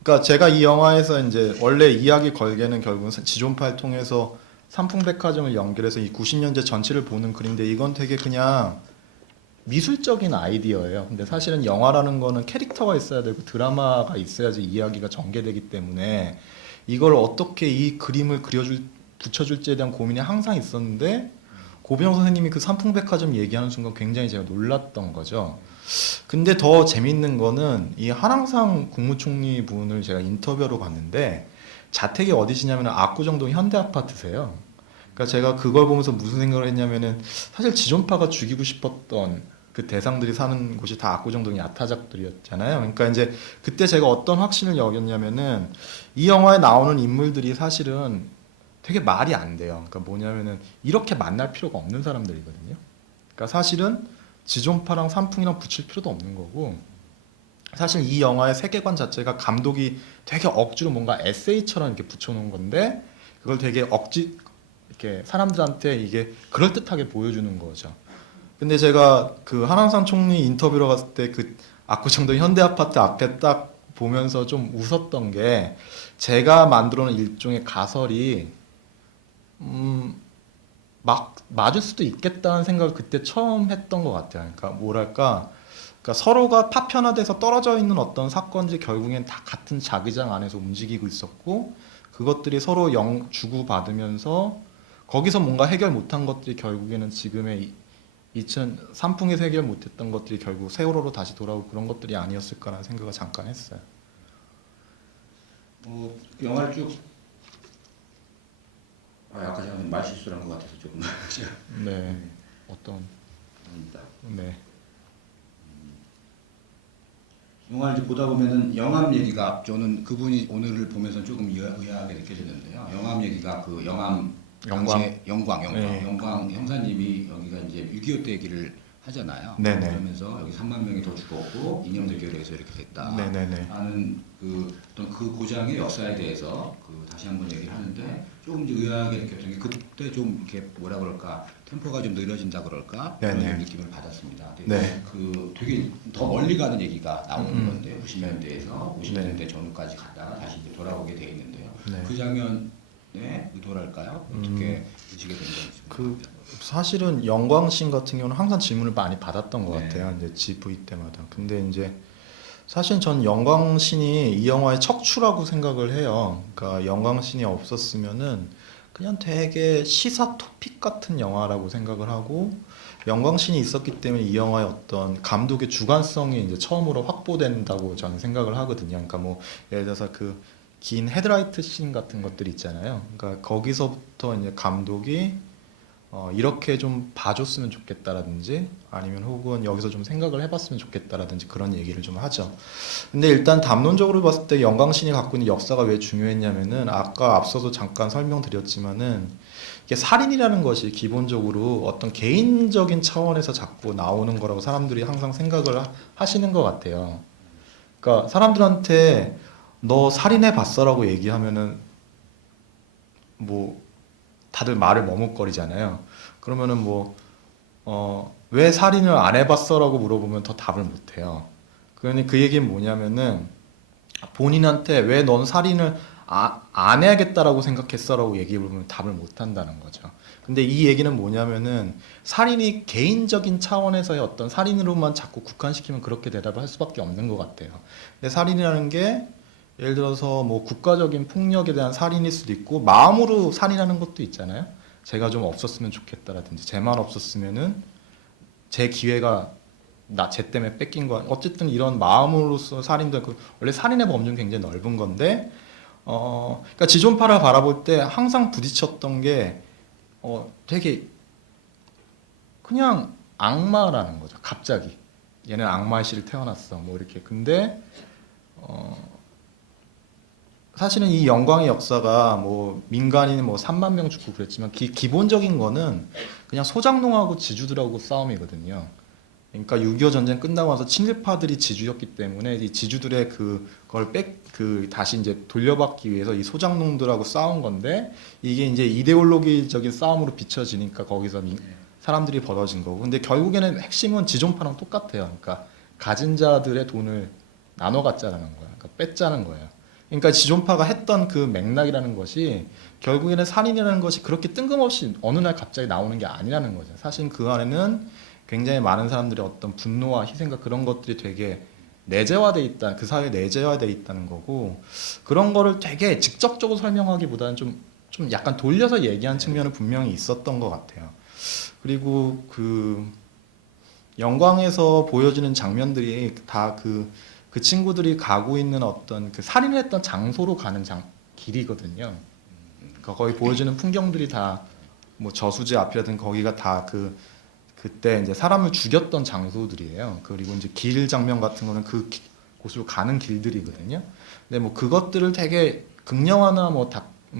그러니까 제가 이 영화에서 이제 원래 이야기 걸개는 결국은 지존파를 통해서 삼풍백화점을 연결해서 이 90년대 전체를 보는 그림인데 이건 되게 그냥 미술적인 아이디어예요. 근데 사실은 영화라는 거는 캐릭터가 있어야 되고 드라마가 있어야지 이야기가 전개되기 때문에 이걸 어떻게 이 그림을 붙여줄지에 대한 고민이 항상 있었는데 고병 선생님이 그 삼풍백화점 얘기하는 순간 굉장히 제가 놀랐던 거죠. 근데 더 재밌는 거는 이 한항상 국무총리 분을 제가 인터뷰로 봤는데 자택이 어디시냐면 압구정동 현대아파트세요. 그러니까 제가 그걸 보면서 무슨 생각을 했냐면은 사실 지존파가 죽이고 싶었던 그 대상들이 사는 곳이 다 압구정동의 야타작들이었잖아요. 그러니까 이제 그때 제가 어떤 확신을 여겼냐면은 이 영화에 나오는 인물들이 사실은 되게 말이 안 돼요. 그러니까 뭐냐면은 이렇게 만날 필요가 없는 사람들이거든요. 그러니까 사실은 지존파랑 삼풍이랑 붙일 필요도 없는 거고 사실 이 영화의 세계관 자체가 감독이 되게 억지로 뭔가 에세이처럼 이렇게 붙여놓은 건데 그걸 되게 이렇게 사람들한테 이게 그럴듯하게 보여주는 거죠. 근데 제가 그 한항상 총리 인터뷰로 갔을 때 그 압구정동 현대아파트 앞에 딱 보면서 좀 웃었던 게 제가 만들어 놓은 일종의 가설이 막 맞을 수도 있겠다는 생각을 그때 처음 했던 것 같아요. 그러니까 뭐랄까, 그러니까 서로가 파편화돼서 떨어져 있는 어떤 사건들이 결국엔 다 같은 자기장 안에서 움직이고 있었고 그것들이 서로 주고받으면서 거기서 뭔가 해결 못한 것들이 결국에는 지금의 2003풍에서 해결 못했던 것들이 결국 세월호로 다시 돌아오고 그런 것들이 아니었을까라는 생각을 잠깐 했어요. 영화를 쭉 아까 제가 말 실수를 한 것 같아서 조금 네. 어떤 아닙니다. 네. 영화를 이제 보다 보면은 영암 얘기가 저는 그분이 오늘을 보면서 조금 의아하게 느껴졌는데요. 영암 얘기가 그 영암 당시에 영광 형사님이 여기가 이제 6.25 때 얘기를 하잖아요. 네네. 그러면서 여기 3만 명이 더 죽었고 이념들 결에서 이렇게 됐다. 네네네. 하는 그 어떤 그 고장의 역사에 대해서 그 다시 한번 얘기를 하는데 조금 이제 의아하게 느꼈던 게 그때 좀 이렇게 뭐라 그럴까 템포가 좀 느려진다 그럴까 그런 네네. 느낌을 받았습니다. 네. 그 되게 더 멀리 가는 얘기가 나오는 건데 90년대에서 네. 50년대 전후까지 갔다가 다시 이제 돌아오게 돼 있는데요. 네. 그 장면의 의도랄까요? 어떻게 보시게 된 건지. 그 사실은 영광신 같은 경우는 항상 질문을 많이 받았던 것 네. 같아요. 이제 GV 때마다. 근데 이제 사실 전 영광신이 이 영화의 척추라고 생각을 해요. 그러니까 영광신이 없었으면은 그냥 되게 시사 토픽 같은 영화라고 생각을 하고 영광신이 있었기 때문에 이 영화의 어떤 감독의 주관성이 이제 처음으로 확보된다고 저는 생각을 하거든요. 그러니까 뭐 예를 들어서 그 긴 헤드라이트 씬 같은 것들 있잖아요. 그러니까 거기서부터 이제 감독이 이렇게 좀 봐줬으면 좋겠다라든지 아니면 혹은 여기서 좀 생각을 해봤으면 좋겠다라든지 그런 얘기를 좀 하죠. 근데 일단 담론적으로 봤을 때 영광신이 갖고 있는 역사가 왜 중요했냐면은 아까 앞서도 잠깐 설명드렸지만은 이게 살인이라는 것이 기본적으로 어떤 개인적인 차원에서 자꾸 나오는 거라고 사람들이 항상 생각을 하시는 것 같아요. 그러니까 사람들한테 너 살인해 봤어라고 얘기하면은 뭐 다들 말을 머뭇거리잖아요. 그러면은 왜 살인을 안 해봤어라고 물어보면 더 답을 못해요. 그러니 그 얘기는 뭐냐면은 본인한테 왜 넌 살인을 안 해야겠다라고 생각했어라고 얘기해보면 답을 못한다는 거죠. 근데 이 얘기는 뭐냐면은 살인이 개인적인 차원에서의 어떤 살인으로만 자꾸 국한시키면 그렇게 대답을 할 수밖에 없는 것 같아요. 근데 살인이라는 게 예를 들어서 뭐 국가적인 폭력에 대한 살인일 수도 있고 마음으로 살인하는 것도 있잖아요. 제가 좀 없었으면 좋겠다라든지 제만 없었으면은 제 기회가 제 때문에 뺏긴 거 어쨌든 이런 마음으로서 살인도 원래 살인의 범주는 굉장히 넓은 건데 그러니까 지존파를 바라볼 때 항상 부딪혔던 게 되게 그냥 악마라는 거죠. 갑자기 얘는 악마의 씨를 태어났어 뭐 이렇게. 근데 사실은 이 영광의 역사가 뭐 민간인 뭐 3만 명 죽고 그랬지만 기본적인 거는 그냥 소장농하고 지주들하고 싸움이거든요. 그러니까 6.25 전쟁 끝나고 나서 친일파들이 지주였기 때문에 이 지주들의 그걸 다시 이제 돌려받기 위해서 이 소장농들하고 싸운 건데 이게 이제 이데올로기적인 싸움으로 비춰지니까 거기서 사람들이 벌어진 거고. 근데 결국에는 핵심은 지존파랑 똑같아요. 그러니까 가진 자들의 돈을 나눠 갖자라는 거야. 그러니까 뺏자는 거예요. 그러니까 지존파가 했던 그 맥락이라는 것이 결국에는 살인이라는 것이 그렇게 뜬금없이 어느 날 갑자기 나오는 게 아니라는 거죠. 사실 그 안에는 굉장히 많은 사람들의 어떤 분노와 희생과 그런 것들이 되게 내재화돼 있다, 그 사회에 내재화돼 있다는 거고 그런 거를 되게 직접적으로 설명하기보다는 좀 약간 돌려서 얘기한 측면은 분명히 있었던 것 같아요. 그리고 그 영광에서 보여지는 장면들이 다 그 친구들이 가고 있는 어떤 그 살인했던 장소로 가는 길이거든요. 그러니까 거기 보여지는 풍경들이 다 뭐 저수지 앞이라든 거기가 다 그때 이제 사람을 죽였던 장소들이에요. 그리고 이제 길 장면 같은 거는 곳으로 가는 길들이거든요. 근데 뭐 그것들을 되게 극령화나 뭐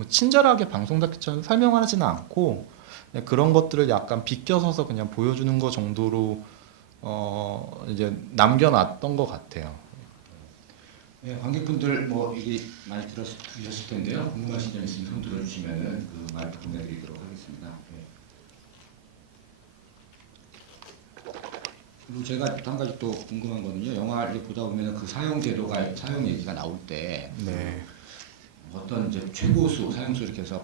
친절하게 방송 다큐처럼 설명하지는 않고 그냥 그런 것들을 약간 비껴서서 그냥 보여주는 거 정도로 이제 남겨놨던 것 같아요. 네, 관객분들 뭐 얘기 많이 들으셨을 텐데요. 궁금하신 점 있으면 손 들어주시면은 그 마이크 보내드리도록 하겠습니다. 네. 그리고 제가 또 한 가지 또 궁금한 거는요. 영화를 보다 보면 그 사용 제도가 사용 얘기가 나올 때 네. 어떤 이제 최고수 사용수 이렇게 해서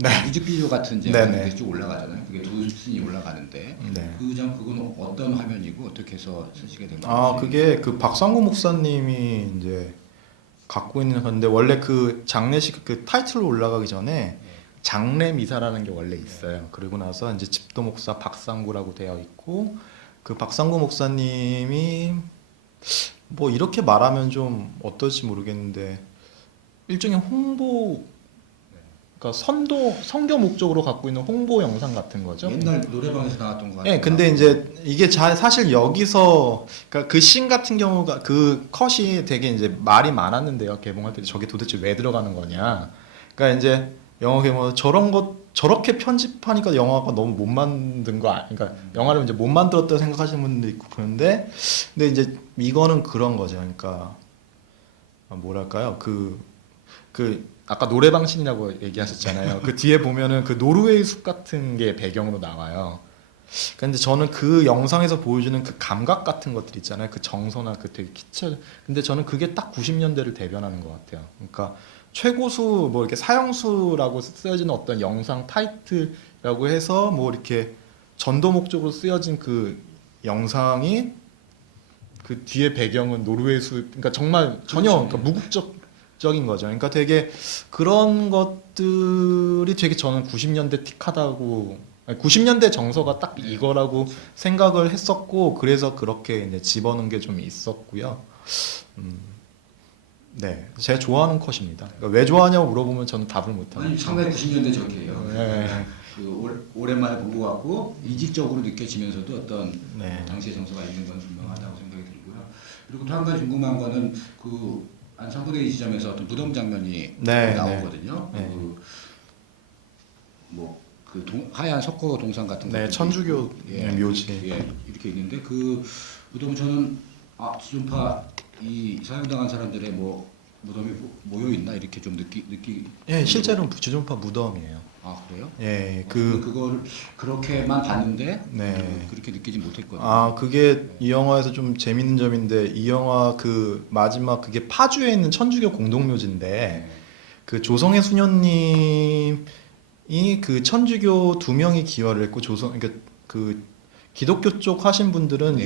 네. 뮤직비디오 같은 이제 네네. 화면이 쭉 올라가잖아요. 그게 두 씬이 올라가는데 네. 그건 어떤 화면이고 어떻게 해서 쓰시게 된 건지. 그게 그 박상구 목사님이 이제 갖고 있는 건데 원래 그 장례식 그 타이틀로 올라가기 전에 장례 미사라는 게 원래 있어요. 그리고 나서 이제 집도 목사 박상구라고 되어 있고 그 박상구 목사님이 뭐 이렇게 말하면 좀 어떨지 모르겠는데 일종의 홍보 그러니까 선교 목적으로 갖고 있는 홍보 영상 같은 거죠. 옛날 노래방에서 나왔던 것 같아요. 네, 근데 이제 이게 사실 여기서 그러니까 그 씬 같은 경우가 그 컷이 되게 이제 말이 많았는데요. 개봉할 때 저게 도대체 왜 들어가는 거냐. 그러니까 이제 영화 개봉 저런 것 저렇게 편집하니까 영화가 너무 못 만든 거 그러니까 영화를 이제 못 만들었다고 생각하시는 분도 있고 그런데 근데 이제 이거는 그런 거죠. 그러니까 뭐랄까요? 그 아까 노래방 신이라고 얘기하셨잖아요. 그 뒤에 보면은 그 노르웨이 숲 같은 게 배경으로 나와요. 근데 저는 그 영상에서 보여주는 그 감각 같은 것들 있잖아요. 그 정서나 그 되게 키체. 근데 저는 그게 딱 90년대를 대변하는 것 같아요. 그러니까 최고수 뭐 이렇게 사형수라고 쓰여지는 어떤 영상 타이틀이라고 해서 뭐 이렇게 전도 목적으로 쓰여진 그 영상이 그 뒤에 배경은 노르웨이 숲. 그러니까 정말 전혀 그러니까 무국적인 거죠. 그러니까 되게 그런 것들이 되게 저는 90년대 틱하다고 90년대 정서가 딱 이거라고 생각을 했었고 그래서 그렇게 이제 집어넣은 게 좀 있었고요. 네, 제가 좋아하는 컷입니다. 그러니까 왜 좋아하냐고 물어보면 저는 답을 못합니다. 아니 1990년대 저기예요. 네. 오랜만에 본 것 같고 이직적으로 느껴지면서도 어떤 네. 당시의 정서가 있는 건 분명하다고 생각이 들고요. 그리고 또 한 가지 궁금한 거는 그 한 3분의 2 지점에서 어떤 무덤 장면이 네, 나오거든요. 네. 하얀 석고 동상 같은 네, 것도 천주교 있고, 묘지. 이렇게 있는데 그 무덤 저는 지존파 이 사형당한 사람들의 뭐 무덤이 모여 있나 이렇게 좀 느끼. 예, 실제로는 주존파 무덤이에요. 아 그래요? 예, 그걸 그렇게만 봤는데 네. 그렇게 느끼지 못했거든요. 그게 이 영화에서 좀 재밌는 점인데 이 영화 그 마지막 그게 파주에 있는 천주교 공동묘지인데 네. 그 조성애 수녀님이 그 천주교 2명이 기여를 했고 그러니까 그 기독교 쪽 하신 분들은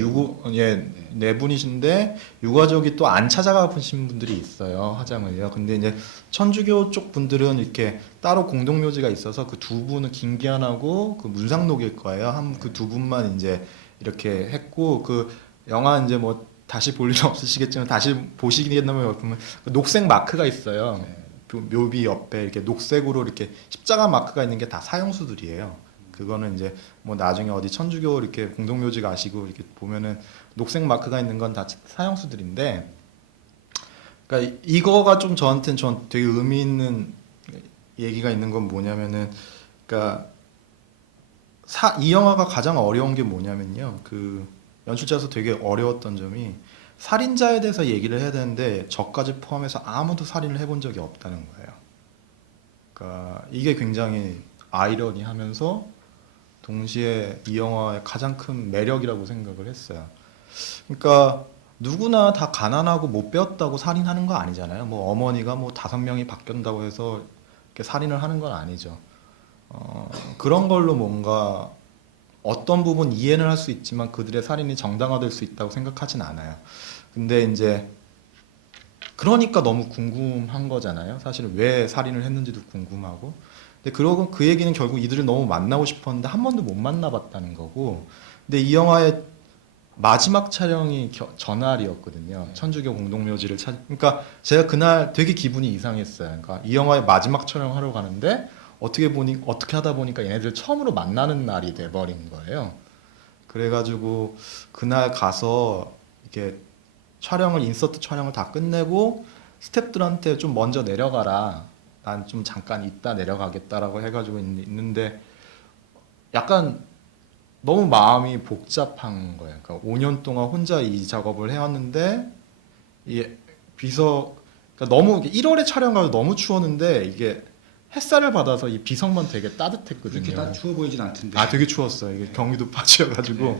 네 분이신데 유가족이 또 안 찾아가 보신 분들이 있어요. 화장을요. 근데 이제 천주교 쪽 분들은 이렇게 따로 공동묘지가 있어서 그 두 분은 김기환하고 그 문상록일 거예요. 그 두 분만 이제 이렇게 했고 그 영화 이제 뭐 다시 볼 일 없으시겠지만 다시 보시게 된다면 보면 그 녹색 마크가 있어요. 묘비 옆에 이렇게 녹색으로 이렇게 십자가 마크가 있는 게 다 사형수들이에요. 그거는 이제 뭐 나중에 어디 천주교 이렇게 공동묘지 가시고 이렇게 보면은 녹색 마크가 있는 건 다 사형수들인데, 그러니까 이거가 좀 저한테는 되게 의미 있는 얘기가 있는 건 뭐냐면은, 그러니까 이 영화가 가장 어려운 게 뭐냐면요, 그 연출자에서 되게 어려웠던 점이 살인자에 대해서 얘기를 해야 되는데 저까지 포함해서 아무도 살인을 해본 적이 없다는 거예요. 그러니까 이게 굉장히 아이러니하면서 동시에 이 영화의 가장 큰 매력이라고 생각을 했어요. 그러니까 누구나 다 가난하고 못 배웠다고 살인하는 거 아니잖아요. 뭐 어머니가 뭐 5명이 바뀐다고 해서 이렇게 살인을 하는 건 아니죠. 그런 걸로 뭔가 어떤 부분 이해는 할 수 있지만 그들의 살인이 정당화될 수 있다고 생각하진 않아요. 근데 이제 그러니까 너무 궁금한 거잖아요. 사실은 왜 살인을 했는지도 궁금하고. 근데 그러고 그 얘기는 결국 이들을 너무 만나고 싶었는데 한 번도 못 만나봤다는 거고. 근데 이 영화의 마지막 촬영이 전날이었거든요. 천주교 공동묘지를 그러니까 제가 그날 되게 기분이 이상했어요. 그러니까 이 영화의 마지막 촬영하러 가는데 어떻게 하다 보니까 얘네들 처음으로 만나는 날이 돼버린 거예요. 그래가지고 그날 가서 이렇게 인서트 촬영을 다 끝내고 스태프들한테 좀 먼저 내려가라. 난 좀 잠깐 있다 내려가겠다라고 해가지고 있는데 약간 너무 마음이 복잡한 거예요. 그러니까 5년 동안 혼자 이 작업을 해왔는데 이 그러니까 너무 1월에 촬영가서 너무 추웠는데 이게 햇살을 받아서 이 비석만 되게 따뜻했거든요. 그렇게 다 추워 보이진 않던데. 아, 되게 추웠어요. 이게 경기도 파주여가지고. 네.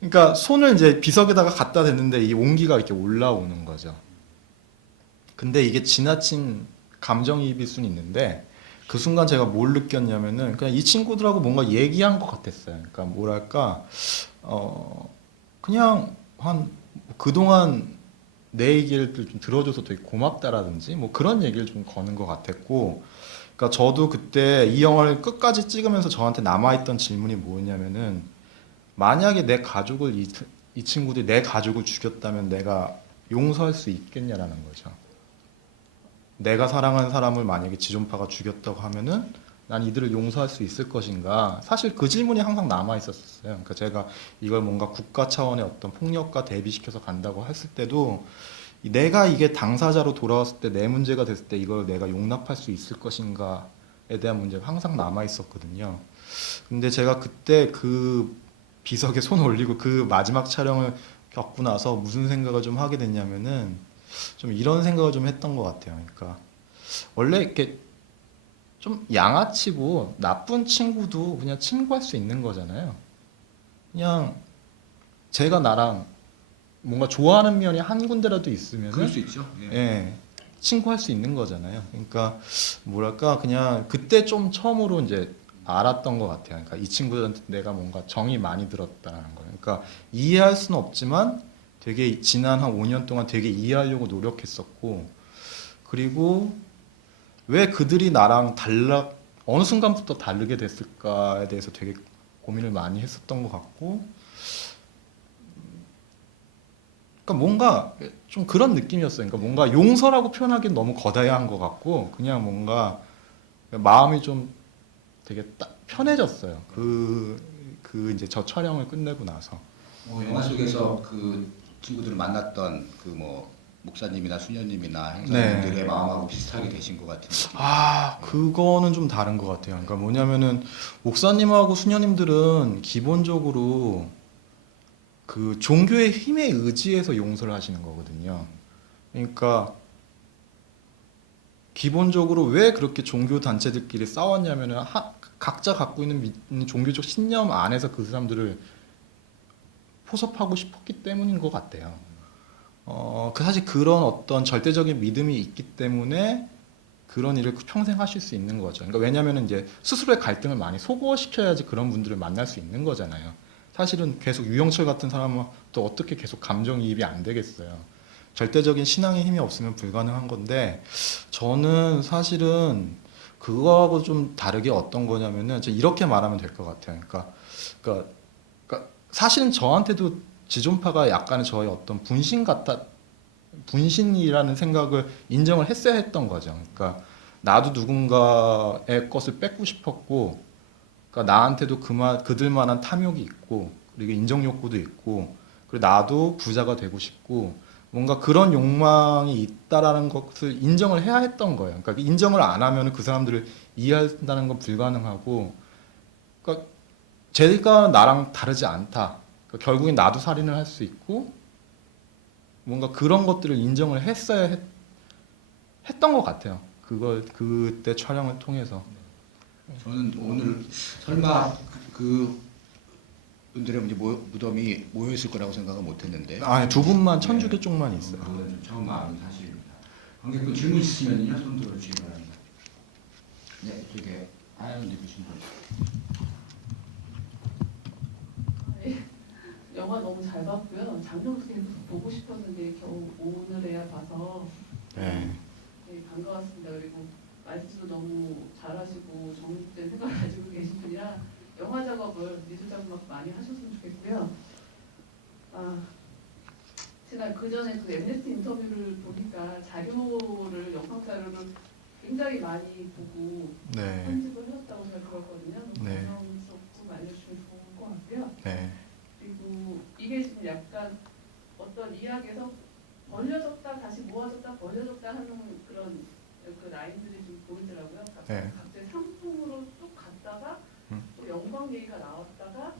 그러니까 손을 이제 비석에다가 갖다 댔는데 이 온기가 이렇게 올라오는 거죠. 근데 이게 지나친 감정이입일 수는 있는데 그 순간 제가 뭘 느꼈냐면은 그냥 이 친구들하고 뭔가 얘기한 것 같았어요. 그러니까 뭐랄까 그냥 한 그동안 내 얘기를 좀 들어줘서 되게 고맙다라든지 뭐 그런 얘기를 좀 거는 것 같았고, 그러니까 저도 그때 이 영화를 끝까지 찍으면서 저한테 남아있던 질문이 뭐였냐면은 만약에 내 가족을 이 친구들이 내 가족을 죽였다면 내가 용서할 수 있겠냐라는 거죠. 내가 사랑하는 사람을 만약에 지존파가 죽였다고 하면은 난 이들을 용서할 수 있을 것인가? 사실 그 질문이 항상 남아 있었어요. 그러니까 제가 이걸 뭔가 국가 차원의 어떤 폭력과 대비시켜서 간다고 했을 때도 내가 이게 당사자로 돌아왔을 때 내 문제가 됐을 때 이걸 내가 용납할 수 있을 것인가에 대한 문제가 항상 남아 있었거든요. 근데 제가 그때 그 비석에 손 올리고 그 마지막 촬영을 겪고 나서 무슨 생각을 좀 하게 됐냐면은 좀 이런 생각을 좀 했던 것 같아요. 그러니까 원래 이렇게 좀 양아치고 나쁜 친구도 그냥 친구할 수 있는 거잖아요. 그냥 제가 나랑 뭔가 좋아하는 면이 한 군데라도 그럴 있으면은 수 있죠. 예. 예, 친구할 수 있는 거잖아요. 그러니까 뭐랄까 그냥 그때 좀 처음으로 이제 알았던 것 같아요. 그러니까 이 친구들한테 내가 뭔가 정이 많이 들었다는 거예요. 그러니까 이해할 수는 없지만 되게 지난 한 5년 동안 되게 이해하려고 노력했었고, 그리고 왜 그들이 나랑 어느 순간부터 다르게 됐을까에 대해서 되게 고민을 많이 했었던 것 같고, 그러니까 뭔가 좀 그런 느낌이었어요. 그러니까 뭔가 용서라고 표현하기엔 너무 거다야한 것 같고, 그냥 뭔가 마음이 좀 되게 편해졌어요. 그 이제 저 촬영을 끝내고 나서. 영화 속에서 그 친구들을 만났던 그 뭐 목사님이나 수녀님이나 네. 행사님들의 마음하고 비슷하게 되신 것 같은 느낌. 그거는 좀 다른 것 같아요. 그러니까 뭐냐면은 목사님하고 수녀님들은 기본적으로 그 종교의 힘에 의지해서 용서를 하시는 거거든요. 그러니까 기본적으로 왜 그렇게 종교 단체들끼리 싸웠냐면은 각자 갖고 있는 종교적 신념 안에서 그 사람들을 포섭하고 싶었기 때문인 것 같아요. 사실 그런 어떤 절대적인 믿음이 있기 때문에 그런 일을 평생 하실 수 있는 거죠. 그러니까 왜냐하면 이제 스스로의 갈등을 많이 소거시켜야지 그런 분들을 만날 수 있는 거잖아요. 사실은 계속 유영철 같은 사람은 또 어떻게 계속 감정이입이 안 되겠어요. 절대적인 신앙의 힘이 없으면 불가능한 건데, 저는 사실은 그거하고 좀 다르게 어떤 거냐면은 이렇게 말하면 될 것 같아요. 그러니까 사실은 저한테도 지존파가 약간의 저의 어떤 분신이라는 생각을 인정을 했어야 했던 거죠. 그러니까 나도 누군가의 것을 뺏고 싶었고, 그러니까 나한테도 그들만한 탐욕이 있고, 그리고 인정 욕구도 있고, 그리고 나도 부자가 되고 싶고, 뭔가 그런 욕망이 있다라는 것을 인정을 해야 했던 거예요. 그러니까 인정을 안 하면 그 사람들을 이해한다는 건 불가능하고, 그러니까 제가 나랑 다르지 않다. 그러니까 결국엔 나도 살인을 할 수 있고, 뭔가 그런 것들을 인정을 했던 것 같아요. 그걸 그때 촬영을 통해서. 저는 오늘 설마 그 분들의 무덤이 모여 있을 거라고 생각은 못했는데. 아니, 두 분만 네. 천주교 쪽만 있어요. 그거는 좀 처음 알은 사실입니다. 관객분 질문 있으면요 손 들어주시기 바랍니다. 네, 이쪽에 하얀 옷 입으신 분. 영화 너무 잘 봤고요. 작년부터 계속 보고 싶었는데 겨우 오늘에야 봐서 네. 되게 반가웠습니다. 그리고 말씀도 너무 잘하시고 정립된 생각을 가지고 계신 분이라 영화 작업을 미술 작업 많이 하셨으면 좋겠고요. 제가 그 전에 그 엠네스티 인터뷰를 보니까 자료를 영상 자료를 굉장히 많이 보고 네. 편집을 하셨다고 제가 들었거든요. 네. 자랑스럽고 알려주시면 좋을 것 같고요. 네. 그리고 이게 지금 약간 어떤 이야기에서 벌려졌다 다시 모아졌다 벌려졌다 하는 그런 그 라인들이 좀 보이더라고요. 네. 갑자기 상품으로 또 갔다가 또 영광 얘기가 나왔다가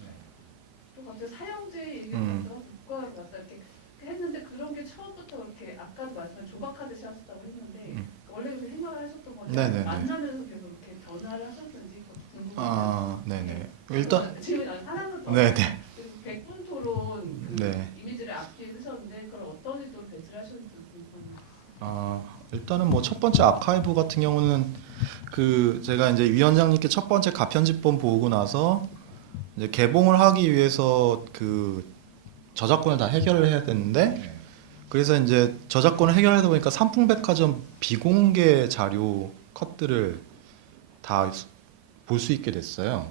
또 갑자기 사형제 얘기가 나왔다가 국가가 나왔다 이렇게 했는데 그런 게 처음부터 그렇게 아까도 말씀한 조박하듯이 하셨다고 했는데 원래 그 생각을 하셨던 거죠. 네네네. 만나면서 계속 이렇게 전화를 하셨는지 궁금해요. 네네. 일단 지금 사랑을 네네. 백분 토론 그 네. 이미지를 앞뒤에 쓰셨는데 그걸 어떤 의도로 배치를 하셨는지 궁금해요. 일단은 뭐 첫 번째 아카이브 같은 경우는 그 제가 이제 위원장님께 첫 번째 가편집본 보고 나서 이제 개봉을 하기 위해서 그 저작권을 다 해결을 해야 되는데 그래서 이제 저작권을 해결하다 보니까 삼풍백화점 비공개 자료 컷들을 다 볼 수 있게 됐어요.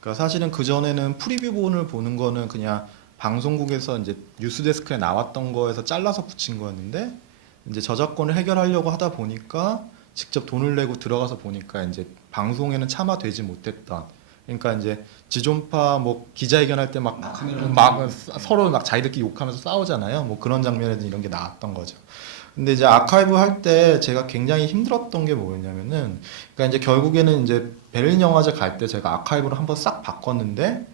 그러니까 사실은 그 전에는 프리뷰본을 보는 거는 그냥 방송국에서 이제 뉴스데스크에 나왔던 거에서 잘라서 붙인 거였는데 이제 저작권을 해결하려고 하다 보니까 직접 돈을 내고 들어가서 보니까 이제 방송에는 차마되지 못했던 그러니까 이제 지존파 뭐 기자회견할 때 막 서로 막 자기들끼리 욕하면서 싸우잖아요. 뭐 그런 장면에도 이런 게 나왔던 거죠. 근데 이제 아카이브 할 때 제가 굉장히 힘들었던 게 뭐였냐면은 그러니까 이제 결국에는 이제 베를린 영화제 갈 때 제가 아카이브를 한번 싹 바꿨는데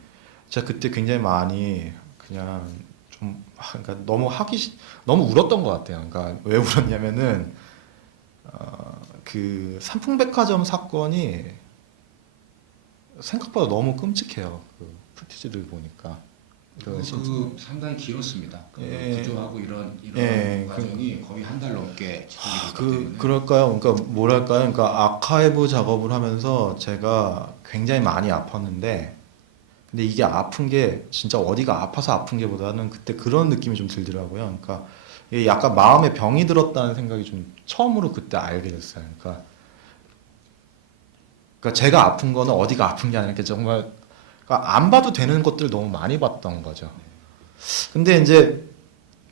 제가 그때 굉장히 많이 그냥 좀 그러니까 너무 울었던 것 같아요. 그러니까 왜 울었냐면은 그 삼풍백화점 사건이 생각보다 너무 끔찍해요. 그 푸티지들 보니까. 그 상당히 길었습니다. 그 예. 구조하고 이런 예, 과정이 거의 한 달 넘게 지속이 됐기 때문에 그럴까요? 그러니까 뭐랄까요? 그러니까 아카이브 작업을 하면서 제가 굉장히 많이 아팠는데 근데 이게 아픈 게 진짜 어디가 아파서 아픈 게 보다는 그때 그런 느낌이 좀 들더라고요. 그러니까 이게 약간 마음에 병이 들었다는 생각이 좀 처음으로 그때 알게 됐어요. 그러니까 제가 아픈 거는 어디가 아픈 게 아니라 이렇게 정말 그러니까 안 봐도 되는 것들 너무 많이 봤던 거죠. 근데 이제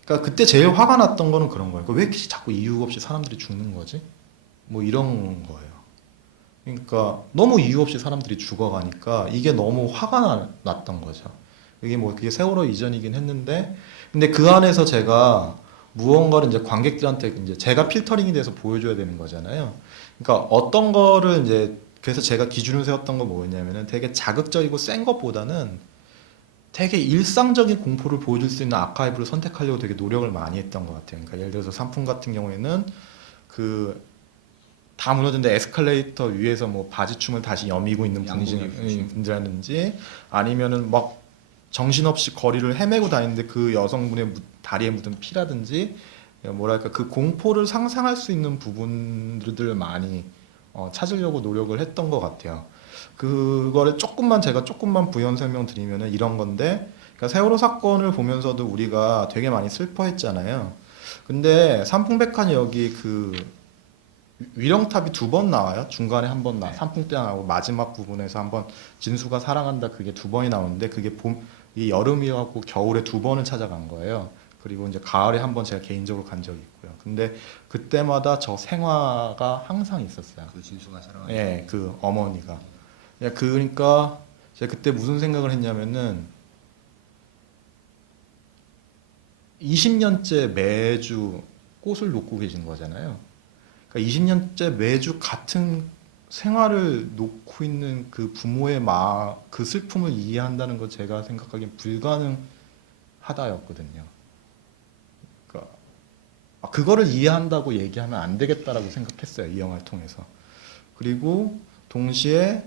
그러니까 그때 제일 화가 났던 거는 그런 거예요. 왜 이렇게 자꾸 이유 없이 사람들이 죽는 거지? 뭐 이런 거예요. 그러니까 너무 이유 없이 사람들이 죽어가니까 이게 너무 화가 났던 거죠. 이게 뭐 그게 세월호 이전이긴 했는데 근데 그 안에서 제가 무언가를 이제 관객들한테 이제 제가 필터링이 돼서 보여줘야 되는 거잖아요. 그러니까 어떤 거를 이제 그래서 제가 기준을 세웠던 건 뭐였냐면은 되게 자극적이고 센 것보다는 되게 일상적인 공포를 보여줄 수 있는 아카이브를 선택하려고 되게 노력을 많이 했던 것 같아요. 그러니까 예를 들어서 산풍 같은 경우에는 그 다 무너졌는데 에스컬레이터 위에서 뭐 바지춤을 다시 여미고 있는 분이라든지 아니면은 막 정신없이 거리를 헤매고 다니는데 그 여성분의 다리에 묻은 피라든지 뭐랄까 그 공포를 상상할 수 있는 부분들을 많이 찾으려고 노력을 했던 것 같아요. 그거를 제가 조금만 부연 설명드리면은 이런 건데, 그러니까 세월호 사건을 보면서도 우리가 되게 많이 슬퍼했잖아요. 근데 삼풍백화점 여기 그 위령탑이 2번 나와요. 중간에 한 번 삼풍대왕하고 마지막 부분에서 한번 진수가 사랑한다 그게 2번이 나오는데 그게 이 여름이하고 겨울에 2번을 찾아간 거예요. 그리고 이제 가을에 한 번 제가 개인적으로 간 적이 있고요. 근데 그때마다 저 생화가 항상 있었어요. 그 진수가 사랑하는 예, 그 어머니가. 예, 그러니까 제가 그때 무슨 생각을 했냐면은 20년째 매주 꽃을 놓고 계신 거잖아요. 그러니까 20년째 매주 같은 생활을 놓고 있는 그 부모의 그 슬픔을 이해한다는 거 제가 생각하기엔 불가능하다였거든요. 그러니까 그거를 이해한다고 얘기하면 안 되겠다라고 생각했어요. 이 영화를 통해서. 그리고 동시에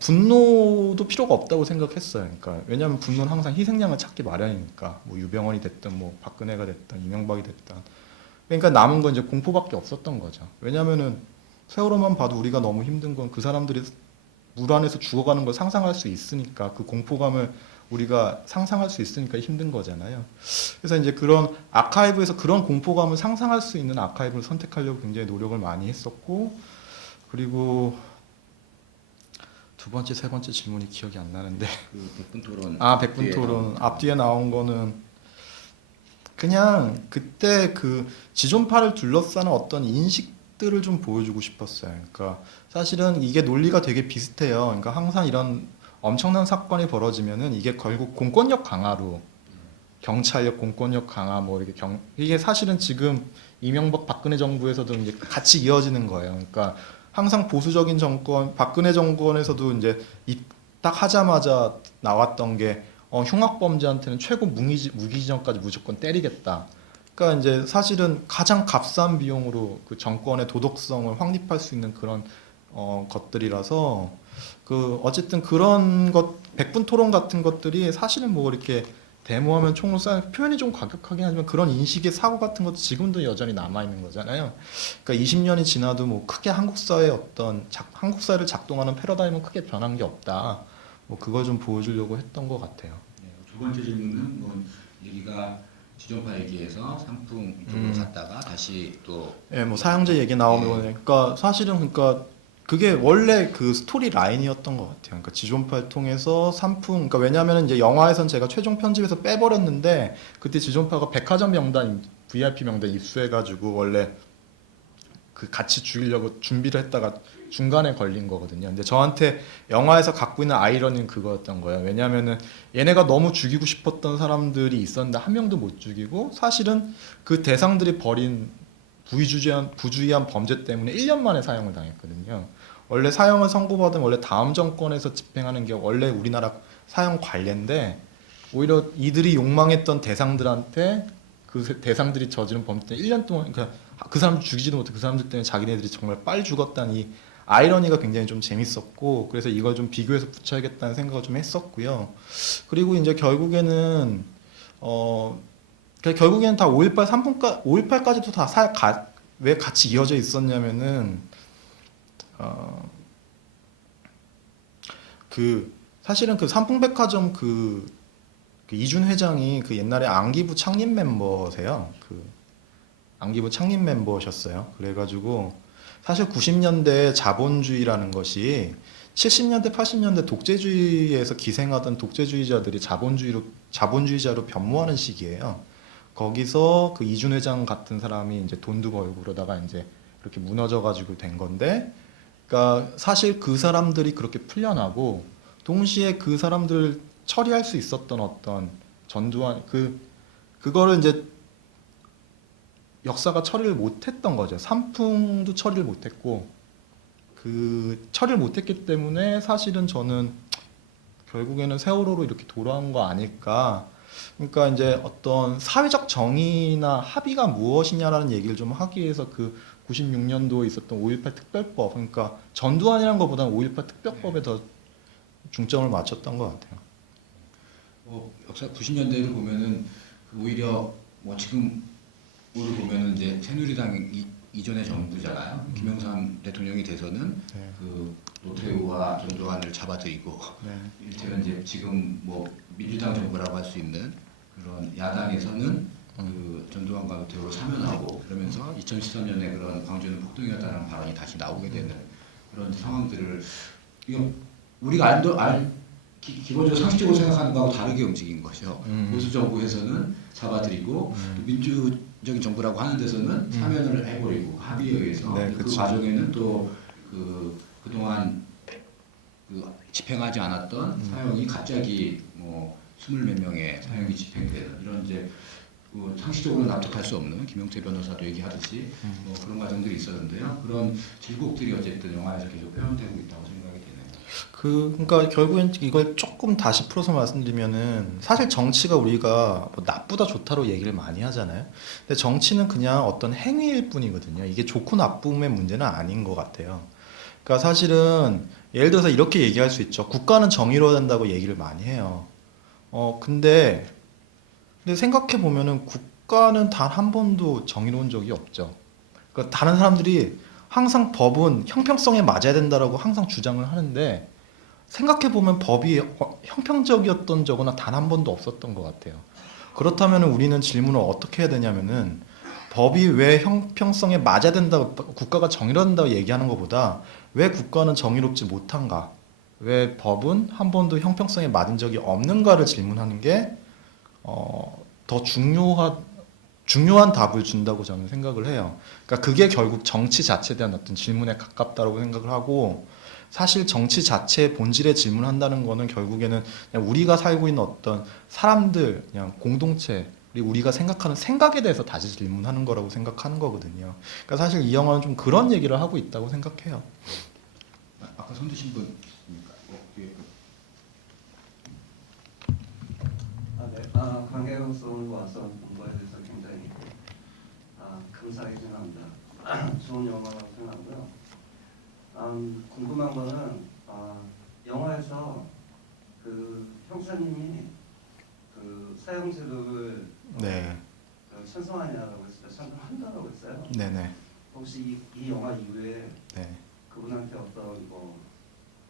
분노도 필요가 없다고 생각했어요. 그러니까 왜냐하면 분노는 항상 희생양을 찾기 마련이니까 뭐 유병헌이 됐든 뭐 박근혜가 됐든 이명박이 됐든 그러니까 남은 건 이제 공포밖에 없었던 거죠. 왜냐하면은 세월호만 봐도 우리가 너무 힘든 건 그 사람들이 물 안에서 죽어가는 걸 상상할 수 있으니까 그 공포감을 우리가 상상할 수 있으니까 힘든 거잖아요. 그래서 이제 그런 아카이브에서 그런 공포감을 상상할 수 있는 아카이브를 선택하려고 굉장히 노력을 많이 했었고, 그리고 두 번째, 세 번째 질문이 기억이 안 나는데. 그 백분 토론. 백분 토론 앞뒤에 나온 거는 그냥 그때 그 지존파를 둘러싸는 어떤 인식들을 좀 보여주고 싶었어요. 그러니까 사실은 이게 논리가 되게 비슷해요. 그러니까 항상 이런 엄청난 사건이 벌어지면은 이게 결국 공권력 강화로, 경찰력, 공권력 강화 뭐 이렇게 이게 사실은 지금 이명박 박근혜 정부에서도 이제 같이 이어지는 거예요. 그러니까 항상 보수적인 정권, 박근혜 정권에서도 이제 딱 하자마자 나왔던 게 흉악범죄한테는 최고 무기징역까지 무조건 때리겠다. 그러니까 이제 사실은 가장 값싼 비용으로 그 정권의 도덕성을 확립할 수 있는 그런 것들이라서 그 어쨌든 그런 것 백분 토론 같은 것들이 사실은 뭐 이렇게 데모하면 총을 쏴 표현이 좀 과격하긴 하지만 그런 인식의 사고 같은 것도 지금도 여전히 남아 있는 거잖아요. 그러니까 20년이 지나도 뭐 크게 한국 사회의 한국 사회를 작동하는 패러다임은 크게 변한 게 없다. 뭐 그걸 좀 보여주려고 했던 것 같아요. 네, 두 번째 질문은 뭐 얘기가 지존파 얘기에서 상품 이쪽으로 갔다가 다시 또 예, 뭐 사형제 얘기 나오면 그러니까 사실은 그러니까 그게 원래 그 스토리 라인이었던 것 같아요. 그러니까 지존파를 통해서 상품, 그러니까 왜냐하면 이제 영화에선 제가 최종 편집에서 빼버렸는데 그때 지존파가 백화점 명단, VIP 명단 입수해가지고 원래 그 같이 죽이려고 준비를 했다가 중간에 걸린 거거든요. 근데 저한테 영화에서 갖고 있는 아이러니는 그거였던 거예요. 왜냐하면은 얘네가 너무 죽이고 싶었던 사람들이 있었는데 한 명도 못 죽이고 사실은 그 대상들이 벌인 부주의한 범죄 때문에 1년 만에 사형을 당했거든요. 원래 사형을 선고받으면 원래 다음 정권에서 집행하는 게 원래 우리나라 사형 관례인데 오히려 이들이 욕망했던 대상들한테 그 대상들이 저지른 범죄 때 1년 동안 그러니까 그 사람들 죽이지도 못해 그 사람들 때문에 자기네들이 정말 빨리 죽었다는 이 아이러니가 굉장히 좀 재밌었고 그래서 이걸 좀 비교해서 붙여야겠다는 생각을 좀 했었고요. 그리고 이제 결국에는 결국에는 다 5.18 5.18까지도 다 왜 같이 이어져 있었냐면은 그 사실은 그 삼풍백화점 그 이준 회장이 그 옛날에 안기부 창립 멤버세요. 그 안기부 창립 멤버셨어요. 그래가지고 사실 90년대 자본주의라는 것이 70년대 80년대 독재주의에서 기생하던 독재주의자들이 자본주의자로 변모하는 시기예요. 거기서 그 이준 회장 같은 사람이 이제 돈도 벌고 그러다가 이제 그렇게 무너져가지고 된 건데, 그러니까 사실 그 사람들이 그렇게 풀려나고 동시에 그 사람들을 처리할 수 있었던 어떤 전두환 그거를 이제 역사가 처리를 못했던 거죠. 삼풍도 처리를 못했고 그 처리를 못했기 때문에 사실은 저는 결국에는 세월호로 이렇게 돌아온 거 아닐까. 그러니까 이제 어떤 사회적 정의나 합의가 무엇이냐라는 얘기를 좀 하기 위해서 그 96년도에 있었던 5.18 특별법, 그러니까 전두환이라는 것보다는 5.18 특별법에 더 중점을 맞췄던 것 같아요. 역사 90년대를 보면은 오히려 뭐 지금 우리 보면은 이제 새누리당 이전의 정부잖아요. 김영삼 대통령이 돼서는 네. 그 노태우와 전두환을 잡아들이고 네. 이를테면 이제 지금 뭐 민주당 정부라고 할 수 있는 그런 야당에서는 그 전두환과 노태우를 사면하고 그러면서 2013년에 그런 광주는 폭동이었다는 발언이 다시 나오게 되는 그런 상황들을 이거 우리가 기본적으로 상식적으로 생각하는 거하고 다르게 움직인 것이요. 보수 정부에서는 잡아들이고 또 민주적인 정부라고 하는 데서는 사면을 해버리고 합의에 의해서 네, 그 그치. 과정에는 또 그동안 집행하지 않았던 사형이 갑자기 뭐 20몇 명의 사형이 집행되는 이런 이제 상식적으로 납득할 수 없는 김용태 변호사도 얘기하듯이 뭐 그런 과정들이 있었는데요. 그런 질곡들이 어쨌든 영화에서 계속 표현되고 있다고 생각이 되네요. 그러니까 결국엔 이걸 조금 다시 풀어서 말씀드리면은 사실 정치가 우리가 뭐 나쁘다 좋다로 얘기를 많이 하잖아요. 근데 정치는 그냥 어떤 행위일 뿐이거든요. 이게 좋고 나쁨의 문제는 아닌 것 같아요. 그러니까 사실은 예를 들어서 이렇게 얘기할 수 있죠. 국가는 정의로워야 된다고 얘기를 많이 해요. 근데 생각해 보면은 국가는 단 한 번도 정의로운 적이 없죠. 그러니까 다른 사람들이 항상 법은 형평성에 맞아야 된다라고 항상 주장을 하는데 생각해보면 법이 형평적이었던 적은 단 한 번도 없었던 것 같아요. 그렇다면 우리는 질문을 어떻게 해야 되냐면은 법이 왜 형평성에 맞아야 된다고 국가가 정의롭다고 얘기하는 것보다 왜 국가는 정의롭지 못한가? 왜 법은 한 번도 형평성에 맞은 적이 없는가를 질문하는 게 더 중요한 답을 준다고 저는 생각을 해요. 그러니까 그게 결국 정치 자체에 대한 어떤 질문에 가깝다고 생각을 하고 사실 정치 자체의 본질에 질문한다는 거는 결국에는 그냥 우리가 살고 있는 어떤 사람들, 그냥 공동체, 그리고 우리가 생각하는 생각에 대해서 다시 질문하는 거라고 생각하는 거거든요. 그러니까 사실 이 영화는 좀 그런 얘기를 하고 있다고 생각해요. 아까 손 드신 분 있습니까? 뒤에 네. 관계로서 와서 본 거에 대해서 굉장히 감사하게 생각합니다. 좋은 영화라고 생각하고요. 궁금한 거는 영화에서 그 형사님이 그 사형제도를 네, 찬성하냐라고 했어요. 찬성한다라고 했어요. 네네, 혹시 이 영화 이후에 네. 그분한테 어떤 뭐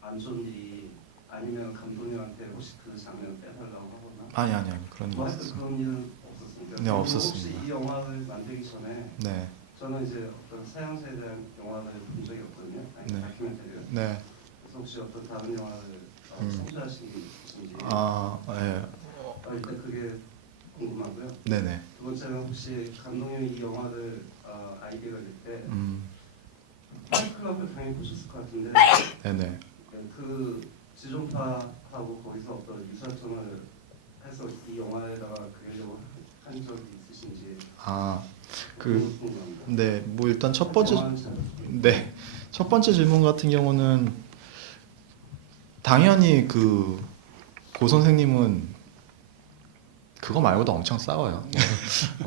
안 좋은 일이 아니면 감독님한테 혹시 그 장면 빼달라고 하거나 아니 그런 일 뭐 하여튼 없었어요. 그런 일은 없었습니다. 네, 그리고 없었습니다. 혹시 이 영화를 만들기 전에 네, 저는 이제 어떤 사형제에 대한 영화를 본 적이 없거든요. 아니 네. 다큐멘터리를. 네. 그래서 혹시 어떤 다른 영화를 청소하신 게 있으신지 네, 일단 그게 궁금하고요. 네네. 두 번째는 혹시 감독님이 이 영화를 아이디어가 낼때 파이클럽을 당연히 보셨을 것 같은데 네네. 그 지존파하고 거기서 어떤 유사점을 해서 이 영화에다가 그리려고 한 적이 있으신지 그, 궁금합니다. 네, 뭐 일단 첫 번째, 영화는 잘 네, 첫 번째 질문 같은 경우는 당연히 그 고 선생님은 그거 말고도 엄청 싸워요.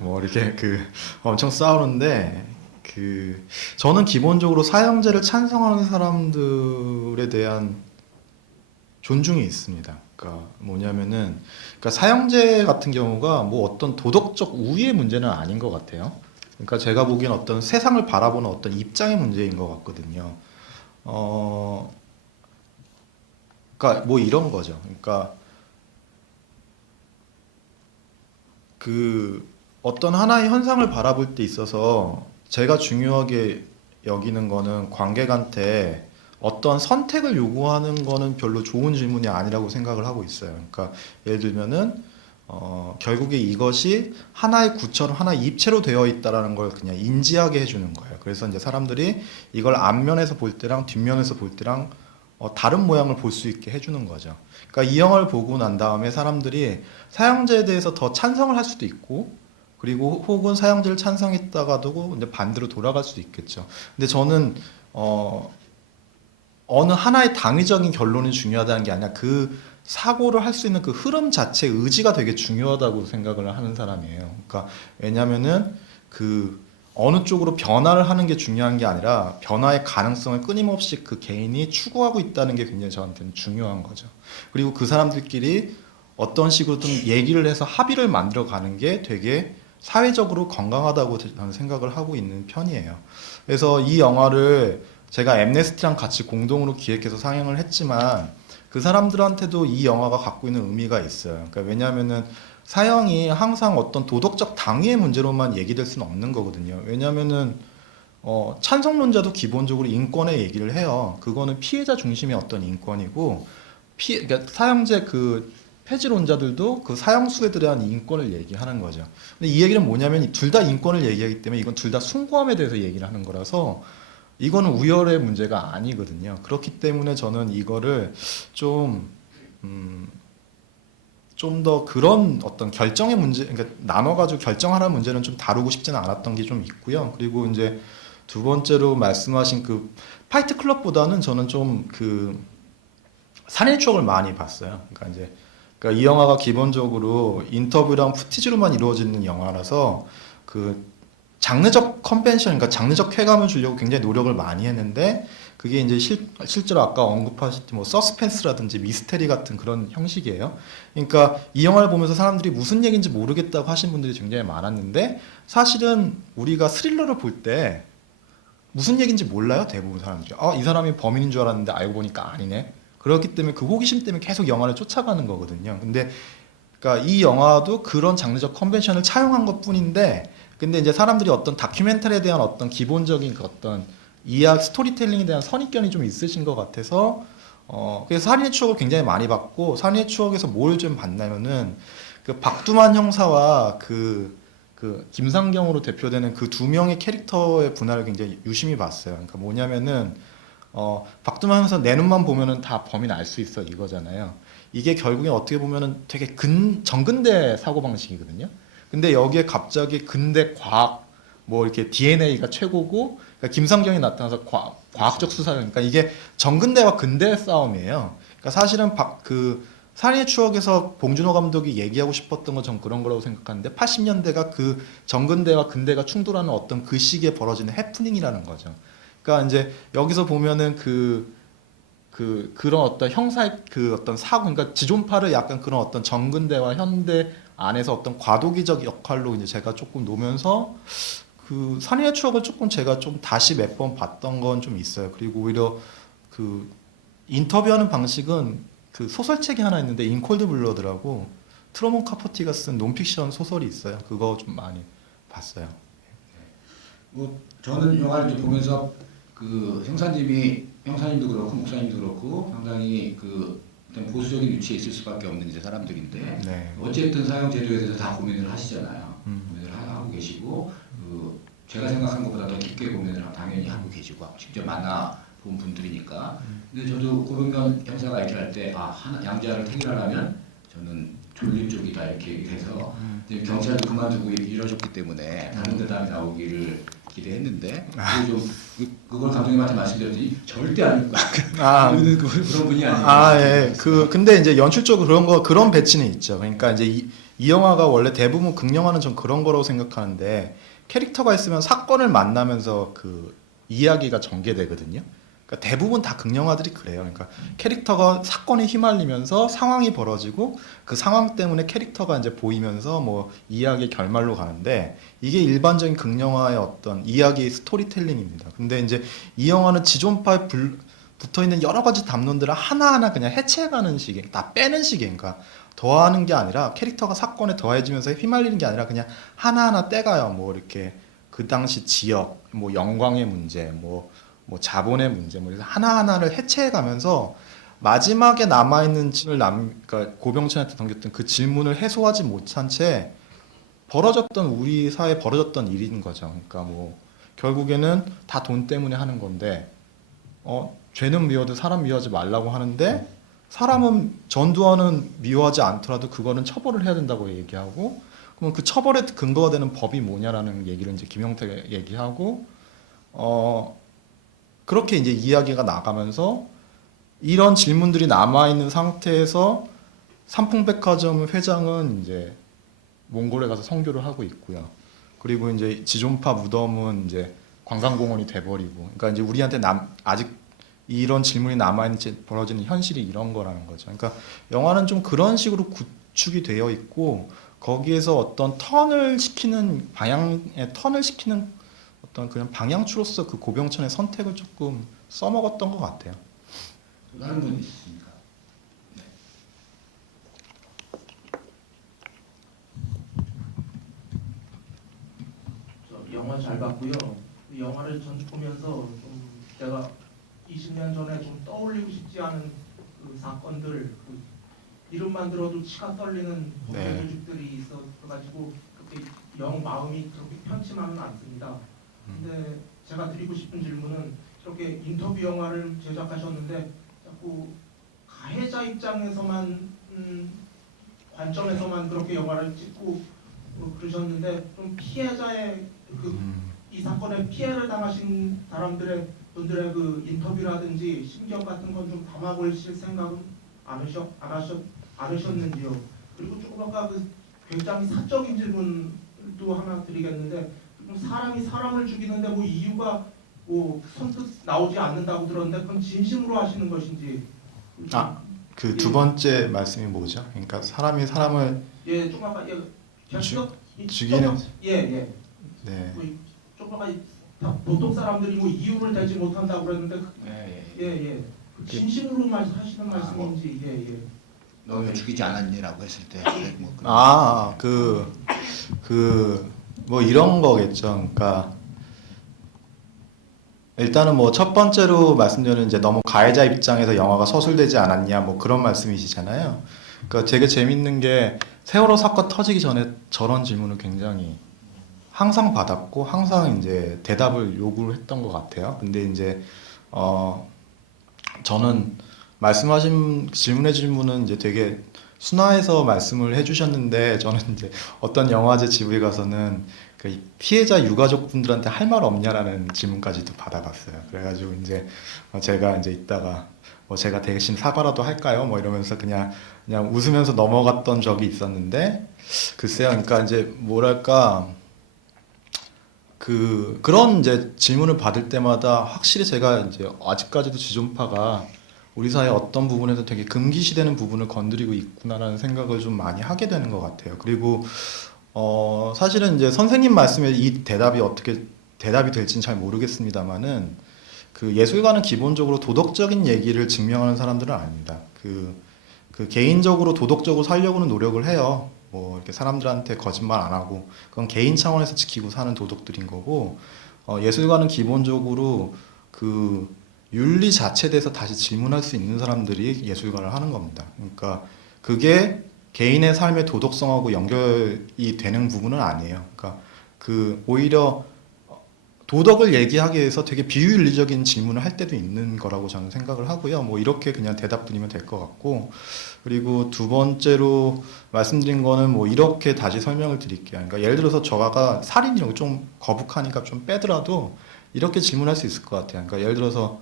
뭐 이렇게 엄청 싸우는데 저는 기본적으로 사형제를 찬성하는 사람들에 대한 존중이 있습니다. 그러니까 뭐냐면은 사형제 같은 경우가 뭐 어떤 도덕적 우위의 문제는 아닌 것 같아요. 그러니까 제가 보기엔 어떤 세상을 바라보는 어떤 입장의 문제인 것 같거든요. 그러니까 뭐 이런 거죠. 그러니까 어떤 하나의 현상을 바라볼 때 있어서 제가 중요하게 여기는 거는 관객한테 어떤 선택을 요구하는 거는 별로 좋은 질문이 아니라고 생각을 하고 있어요. 그러니까 예를 들면은 결국에 이것이 하나의 구처럼 하나의 입체로 되어 있다라는 걸 그냥 인지하게 해주는 거예요. 그래서 이제 사람들이 이걸 앞면에서 볼 때랑 뒷면에서 볼 때랑 다른 모양을 볼 수 있게 해주는 거죠. 그러니까 이 영화를 보고 난 다음에 사람들이 사형제에 대해서 더 찬성을 할 수도 있고, 그리고 혹은 사형제를 찬성했다가도 이제 반대로 돌아갈 수도 있겠죠. 근데 저는 어느 하나의 당위적인 결론이 중요하다는 게 아니라 그 사고를 할 수 있는 그 흐름 자체의 의지가 되게 중요하다고 생각을 하는 사람이에요. 그러니까 왜냐면은 어느 쪽으로 변화를 하는 게 중요한 게 아니라 변화의 가능성을 끊임없이 그 개인이 추구하고 있다는 게 굉장히 저한테는 중요한 거죠. 그리고 그 사람들끼리 어떤 식으로든 얘기를 해서 합의를 만들어 가는 게 되게 사회적으로 건강하다고 저는 생각을 하고 있는 편이에요. 그래서 이 영화를 제가 엠네스티랑 같이 공동으로 기획해서 상영을 했지만 그 사람들한테도 이 영화가 갖고 있는 의미가 있어요. 그러니까 왜냐하면은 사형이 항상 어떤 도덕적 당위의 문제로만 얘기될 수는 없는 거거든요. 왜냐하면은 찬성론자도 기본적으로 인권의 얘기를 해요. 그거는 피해자 중심의 어떤 인권이고 그러니까 사형제 폐지론자들도 그 사형수에 대한 인권을 얘기하는 거죠. 근데 이 얘기는 뭐냐면 둘 다 인권을 얘기하기 때문에 이건 둘 다 숭고함에 대해서 얘기를 하는 거라서 이거는 우열의 문제가 아니거든요. 그렇기 때문에 저는 이거를 좀 더 그런 어떤 결정의 문제, 그러니까 나눠가지고 결정하는 문제는 좀 다루고 싶지는 않았던 게 좀 있고요. 그리고 이제 두 번째로 말씀하신 파이트 클럽보다는 저는 좀 살인의 추억을 많이 봤어요. 그러니까 이 영화가 기본적으로 인터뷰랑 푸티지로만 이루어지는 영화라서 장르적 컨벤션, 그러니까 장르적 쾌감을 주려고 굉장히 노력을 많이 했는데 그게 이제 실제로 아까 언급하신 뭐 서스펜스라든지 미스테리 같은 그런 형식이에요. 그러니까 이 영화를 보면서 사람들이 무슨 얘기인지 모르겠다고 하신 분들이 굉장히 많았는데 사실은 우리가 스릴러를 볼 때 무슨 얘기인지 몰라요, 대부분 사람들이. 이 사람이 범인인 줄 알았는데 알고 보니까 아니네. 그렇기 때문에 그 호기심 때문에 계속 영화를 쫓아가는 거거든요. 근데 그러니까 이 영화도 그런 장르적 컨벤션을 차용한 것뿐인데, 근데 이제 사람들이 어떤 다큐멘터리에 대한 어떤 기본적인 그 어떤 이야기 스토리텔링에 대한 선입견이 좀 있으신 것 같아서 그래서 살인의 추억을 굉장히 많이 봤고, 살인의 추억에서 뭘 좀 봤냐면은 그 박두만 형사와 그 김상경으로 대표되는 그 두 명의 캐릭터의 분할을 굉장히 유심히 봤어요. 그러니까 뭐냐면은 박두만 형사 내 눈만 보면은 다 범인을 알 수 있어 이거잖아요. 이게 결국에 어떻게 보면은 되게 정근대 사고 방식이거든요. 근데 여기에 갑자기 근대 과학 뭐 이렇게 DNA가 최고고, 그러니까 김상경이 나타나서 과학적 수사, 그러니까 이게 정근대와 근대의 싸움이에요. 그러니까 사실은 살인의 추억에서 봉준호 감독이 얘기하고 싶었던 건 전 그런 거라고 생각하는데, 80년대가 그 정근대와 근대가 충돌하는 어떤 그 시기에 벌어지는 해프닝이라는 거죠. 그러니까 이제 여기서 보면은 그런 어떤 형사의 그 어떤 사고, 그러니까 지존파를 약간 그런 어떤 정근대와 현대 안에서 어떤 과도기적 역할로 이제 제가 조금 놓으면서 그 살인의 추억을 조금 제가 좀 다시 몇 번 봤던 건 좀 있어요. 그리고 오히려 그 인터뷰하는 방식은 그 소설책이 하나 있는데 인콜드 블러드라고 트루먼 카포티가 쓴 논픽션 소설이 있어요. 그거 좀 많이 봤어요. 뭐 저는 영화를 이제 보면서 그 형사님도 그렇고 목사님도 그렇고 상당히 그 어떤 보수적인 위치에 있을 수밖에 없는 이제 사람들인데, 네. 어쨌든 사형 제도에 대해서 다 고민을 하시잖아요. 고민을 하고 계시고, 제가 생각한 것보다 더 깊게 고민을 당연히 하고 계시고 직접 만나 본 분들이니까. 근데 저도 고병관 형사가 얘기할 때 양자를 태결하려면 저는 졸림 쪽이다 이렇게 얘기해서 경찰도 그만두고 이러셨기 때문에 다른 대답이 나오기를 기대했는데, 그걸 감독님한테 말씀드렸더니 절대 아닐 거야. 그런 분이 아니에요. 예. 근데 이제 연출적으로 그런 배치는 있죠. 그러니까 이제 이 영화가 원래 대부분 극영화는 전 그런 거라고 생각하는데, 캐릭터가 있으면 사건을 만나면서 그 이야기가 전개되거든요. 그러니까 대부분 다 극영화들이 그래요. 그러니까 캐릭터가 사건에 휘말리면서 상황이 벌어지고 그 상황 때문에 캐릭터가 이제 보이면서 뭐 이야기의 결말로 가는데, 이게 일반적인 극영화의 어떤 이야기 스토리텔링입니다. 근데 이제 이 영화는 지존파에 붙어 있는 여러 가지 담론들을 하나하나 그냥 해체해가는 식의, 다 빼는 식의, 그러니까 더하는 게 아니라 캐릭터가 사건에 더해지면서 휘말리는 게 아니라 그냥 하나하나 떼가요. 뭐 이렇게 그 당시 지역, 뭐 영광의 문제, 뭐 자본의 문제, 뭐 이래서 하나하나를 해체해가면서 마지막에 남아있는 그러니까 고병천한테 던졌던 그 질문을 해소하지 못한 채 벌어졌던 우리 사회에 벌어졌던 일인 거죠. 그러니까 뭐 결국에는 다 돈 때문에 하는 건데, 죄는 미워도 사람 미워하지 말라고 하는데, 사람은 전두환은 미워하지 않더라도 그거는 처벌을 해야 된다고 얘기하고, 그러면 그 처벌의 근거가 되는 법이 뭐냐라는 얘기를 이제 김용태가 얘기하고, 그렇게 이제 이야기가 나가면서 이런 질문들이 남아 있는 상태에서 삼풍백화점 회장은 이제 몽골에 가서 선교를 하고 있고요. 그리고 이제 지존파 무덤은 이제 관광공원이 돼버리고, 그러니까 이제 우리한테 아직 이런 질문이 남아있는 채 벌어지는 현실이 이런 거라는 거죠. 그러니까 영화는 좀 그런 식으로 구축이 되어 있고, 거기에서 어떤 방향의 턴을 시키는 어떤 그냥 방향추로서 그 고병천의 선택을 조금 써먹었던 것 같아요. 다른 분 있으십니까? 저 영화 잘 봤고요. 이 영화를 전 보면서 좀 제가 20년 전에 좀 떠올리고 싶지 않은 그 사건들, 그 이름만 들어도 치가 떨리는 범죄 조직들이 있어가지고 그렇게 영 마음이 그렇게 편치만은 않습니다. 근데 제가 드리고 싶은 질문은, 이렇게 인터뷰 영화를 제작하셨는데 자꾸 가해자 입장에서만 관점에서만 그렇게 영화를 찍고 그러셨는데, 좀 피해자의 이 사건에 피해를 당하신 분들의 그 인터뷰라든지 심경 같은 건 좀 담아보실 생각은 않으셨는지요? 그리고 조금 아까 그 굉장히 사적인 질문도 하나 드리겠는데, 사람이 사람을 죽이는데 뭐 이유가 뭐 선뜻 나오지 않는다고 들었는데, 그럼 진심으로 하시는 것인지. 그 두 번째 말씀이 뭐죠? 그러니까 사람이 사람을 조금 아까 죽이는 네. 조금 아까 보통 사람들이 뭐 이유를 대지 못한다고 그랬는데, 진심으로 하시는 말씀인지 예. 너 왜 죽이지 않았니라고 했을 때 뭐 그런 뭐 이런 거겠죠. 그러니까 일단은 뭐 첫 번째로 말씀드리는 이제 너무 가해자 입장에서 영화가 서술되지 않았냐 뭐 그런 말씀이시잖아요. 그러니까 되게 재밌는 게 세월호 사건 터지기 전에 저런 질문을 굉장히 항상 받았고 항상 이제 대답을 요구를 했던 것 같아요. 근데 이제 저는 말씀하신 질문의 질문은 이제 되게 순화해서 말씀을 해주셨는데 저는 이제 어떤 영화제 지부에 가서는 그 피해자 유가족 분들한테 할 말 없냐라는 질문까지도 받아봤어요. 그래가지고 이제 제가 이제 이따가 뭐 제가 대신 사과라도 할까요? 뭐 이러면서 그냥 웃으면서 넘어갔던 적이 있었는데 글쎄요. 그러니까 이제 뭐랄까 그런 이제 질문을 받을 때마다 확실히 제가 이제 아직까지도 지존파가 우리 사회 어떤 부분에서 되게 금기시되는 부분을 건드리고 있구나라는 생각을 좀 많이 하게 되는 것 같아요. 그리고 사실은 이제 선생님 말씀에 이 대답이 어떻게 대답이 될지는 잘 모르겠습니다만은 그 예술가는 기본적으로 도덕적인 얘기를 증명하는 사람들은 아닙니다. 그 개인적으로 도덕적으로 살려고는 노력을 해요. 뭐 이렇게 사람들한테 거짓말 안 하고 그건 개인 차원에서 지키고 사는 도덕들인 거고 예술가는 기본적으로 그 윤리 자체에 대해서 다시 질문할 수 있는 사람들이 예술가를 하는 겁니다. 그러니까 그게 개인의 삶의 도덕성하고 연결이 되는 부분은 아니에요. 그러니까 오히려 도덕을 얘기하기 위해서 되게 비윤리적인 질문을 할 때도 있는 거라고 저는 생각을 하고요. 뭐 이렇게 그냥 대답 드리면 될 것 같고, 그리고 두 번째로 말씀드린 거는 뭐 이렇게 다시 설명을 드릴게요. 그러니까 예를 들어서 저가 살인 이런 거 좀 거북하니까 좀 빼더라도 이렇게 질문할 수 있을 것 같아요. 그러니까 예를 들어서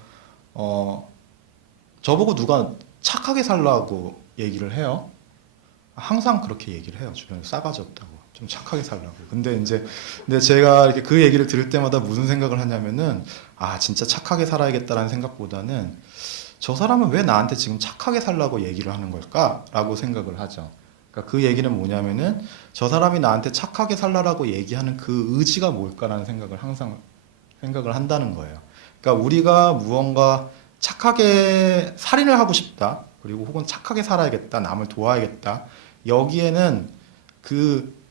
저보고 누가 착하게 살라고 얘기를 해요. 항상 그렇게 얘기를 해요. 주변에 싸가지 없다고. 좀 착하게 살라고. 근데 제가 이렇게 그 얘기를 들을 때마다 무슨 생각을 하냐면은, 진짜 착하게 살아야겠다라는 생각보다는 저 사람은 왜 나한테 지금 착하게 살라고 얘기를 하는 걸까라고 생각을 하죠. 그러니까 그 얘기는 뭐냐면은 저 사람이 나한테 착하게 살라고 얘기하는 그 의지가 뭘까라는 생각을 항상 생각을 한다는 거예요. 그러니까 우리가 무언가 착하게 살인을 하고 싶다. 그리고 혹은 착하게 살아야겠다. 남을 도와야겠다. 여기에는 그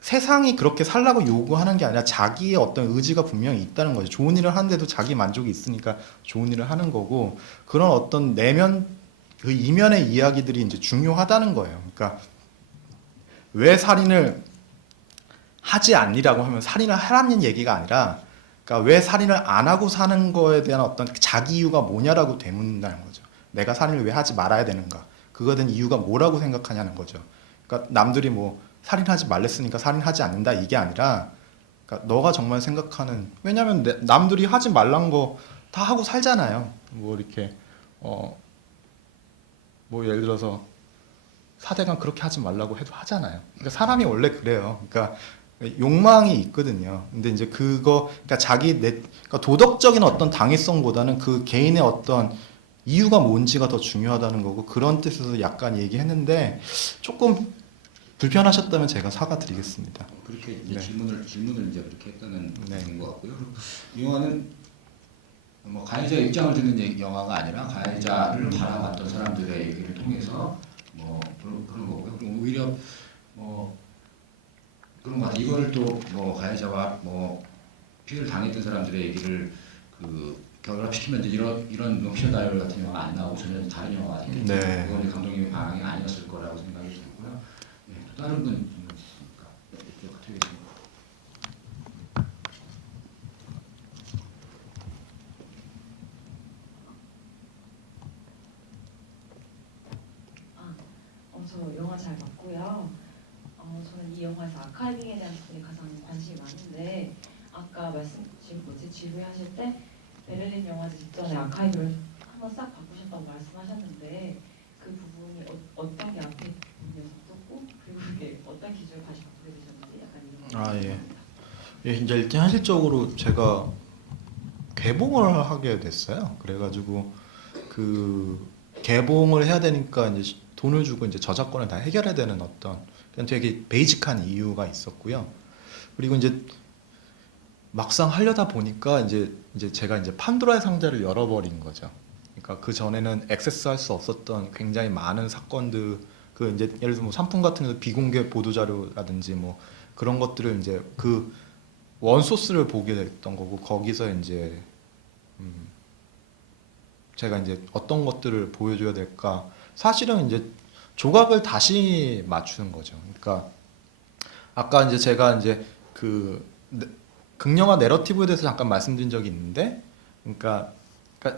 세상이 그렇게 살라고 요구하는 게 아니라 자기의 어떤 의지가 분명히 있다는 거죠. 좋은 일을 하는데도 자기 만족이 있으니까 좋은 일을 하는 거고, 그런 어떤 내면, 그 이면의 이야기들이 이제 중요하다는 거예요. 그러니까 왜 살인을 하지 않으라고 하면 살인을 하라는 얘기가 아니라, 그러니까 왜 살인을 안 하고 사는 거에 대한 어떤 자기 이유가 뭐냐라고 되묻는다는 거죠. 내가 살인을 왜 하지 말아야 되는가? 그거에 대한 이유가 뭐라고 생각하냐는 거죠. 그러니까 남들이 뭐 살인하지 말랬으니까 살인하지 않는다 이게 아니라, 그러니까 너가 정말 생각하는, 왜냐면 남들이 하지 말란 거 다 하고 살잖아요. 뭐 이렇게 뭐 예를 들어서 사대강 그렇게 하지 말라고 해도 하잖아요. 그러니까 사람이 원래 그래요. 그러니까 욕망이 있거든요. 근데 이제 그러니까 그러니까 도덕적인 어떤 당위성보다는 그 개인의 어떤 이유가 뭔지가 더 중요하다는 거고, 그런 뜻에서 약간 얘기했는데 조금 불편하셨다면 제가 사과드리겠습니다. 그렇게 이제 네. 질문을 이제 그렇게 했다는 네. 얘기인 것 같고요. 이 영화는 뭐 가해자 입장을 듣는 영화가 아니라 가해자를 바라봤던 사람들의 얘기를 통해서 뭐 그런 거고요. 그리고 오히려 뭐 그런 것 같아요. 이거를 또 뭐 가해자와 뭐 피해를 당했던 사람들의 얘기를 결합시키면 이제 이런 옵션 다이얼 같은 영화가 안 나오고 전혀 다른 영화가 되겠죠. 네. 그건 감독님의 방향이 아니었을 거라고 생각이 들고요. 네, 또 다른 분 있습니까? 이쪽 어떻게 되십니까? 저 영화 잘 봤고요. 저는 이 영화에서 아카이빙에 대한 부분이 가장 관심이 많은데, 아까 지루하실 때 베를린 영화제 직전에 아카이브를 한번 싹 바꾸셨다고 말씀하셨는데, 그 부분이 어떤 게 앞에 있었고, 그리고 그게 어떤 기준을 다시 바꾸게 되셨는지 약간 이런 거. 예, 이제 일단 현실적으로 제가 개봉을 하게 됐어요. 그래가지고 그 개봉을 해야 되니까 이제 돈을 주고 이제 저작권을 다 해결해야 되는 어떤 그냥 되게 베이직한 이유가 있었고요. 그리고 이제 막상 하려다 보니까 이제 제가 이제 판도라의 상자를 열어버린 거죠. 그러니까 그 전에는 액세스할 수 없었던 굉장히 많은 사건들, 그 이제 예를 들어 뭐 산품 같은 데서 비공개 보도 자료라든지 뭐 그런 것들을 이제 그 원소스를 보게 됐던 거고, 거기서 이제 제가 이제 어떤 것들을 보여줘야 될까, 사실은 이제 조각을 다시 맞추는 거죠. 그러니까 아까 이제 제가 이제 그 극영화 내러티브에 대해서 잠깐 말씀드린 적이 있는데, 그러니까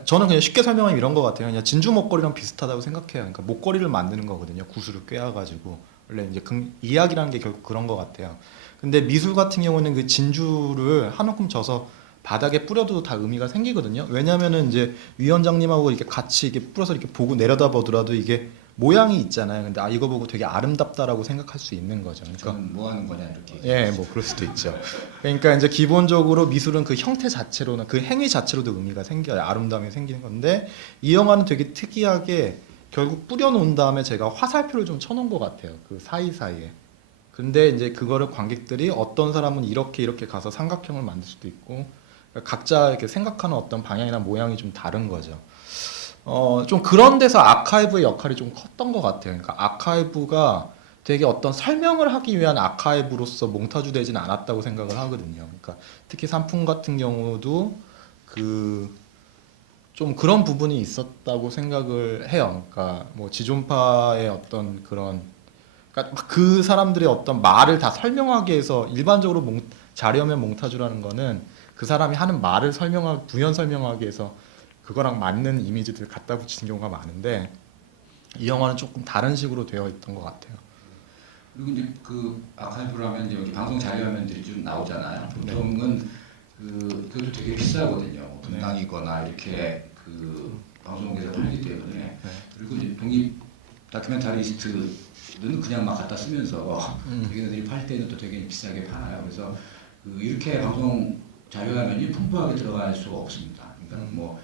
저는 그냥 쉽게 설명하면 이런 것 같아요. 그냥 진주 목걸이랑 비슷하다고 생각해요. 그러니까 목걸이를 만드는 거거든요. 구슬을 꿰어가지고. 원래 이제 이야기라는 게 결국 그런 것 같아요. 근데 미술 같은 경우는 그 진주를 한 움큼 져서 바닥에 뿌려도 다 의미가 생기거든요. 왜냐면은 이제 위원장님하고 이렇게 같이 이렇게 뿌려서 이렇게 보고 내려다 보더라도 이게 모양이 있잖아요. 근데 아, 이거 보고 되게 아름답다라고 생각할 수 있는 거죠. 그러니까 저는 뭐 하는 거냐 이렇게. 예, 뭐 그럴 수도 있죠. 그러니까 이제 기본적으로 미술은 그 형태 자체로나 그 행위 자체로도 의미가 생겨요. 아름다움이 생기는 건데, 이 영화는 되게 특이하게 결국 뿌려놓은 다음에 제가 화살표를 좀 쳐놓은 것 같아요. 그 사이사이에. 근데 이제 그거를 관객들이 어떤 사람은 이렇게 가서 삼각형을 만들 수도 있고, 각자 이렇게 생각하는 어떤 방향이나 모양이 좀 다른 거죠. 좀 그런 데서 아카이브의 역할이 좀 컸던 것 같아요. 그러니까 아카이브가 되게 어떤 설명을 하기 위한 아카이브로서 몽타주 되진 않았다고 생각을 하거든요. 그러니까 특히 산품 같은 경우도 좀 그런 부분이 있었다고 생각을 해요. 그러니까 뭐 지존파의 어떤 그런, 그러니까 그 사람들의 어떤 말을 다 설명하기 위해서 일반적으로 자료면 몽타주라는 거는 그 사람이 하는 말을 부연 설명하기 위해서 그거랑 맞는 이미지들을 갖다 붙이는 경우가 많은데, 이 영화는 조금 다른 식으로 되어 있던 것 같아요. 그리고 이제 그 아카이브라면 이제 여기 방송 자료화면들이 좀 나오잖아요. 보통은 그것도 되게 비싸거든요. 분당이거나 이렇게 그 방송국에서 팔기 때문에. 그리고 이제 독립 다큐멘터리스트는 그냥 막 갖다 쓰면서 자기네들이 팔 때는 또 되게 비싸게 팔아요. 그래서 이렇게 방송 자료화면이 풍부하게 들어갈 수가 없습니다. 그러니까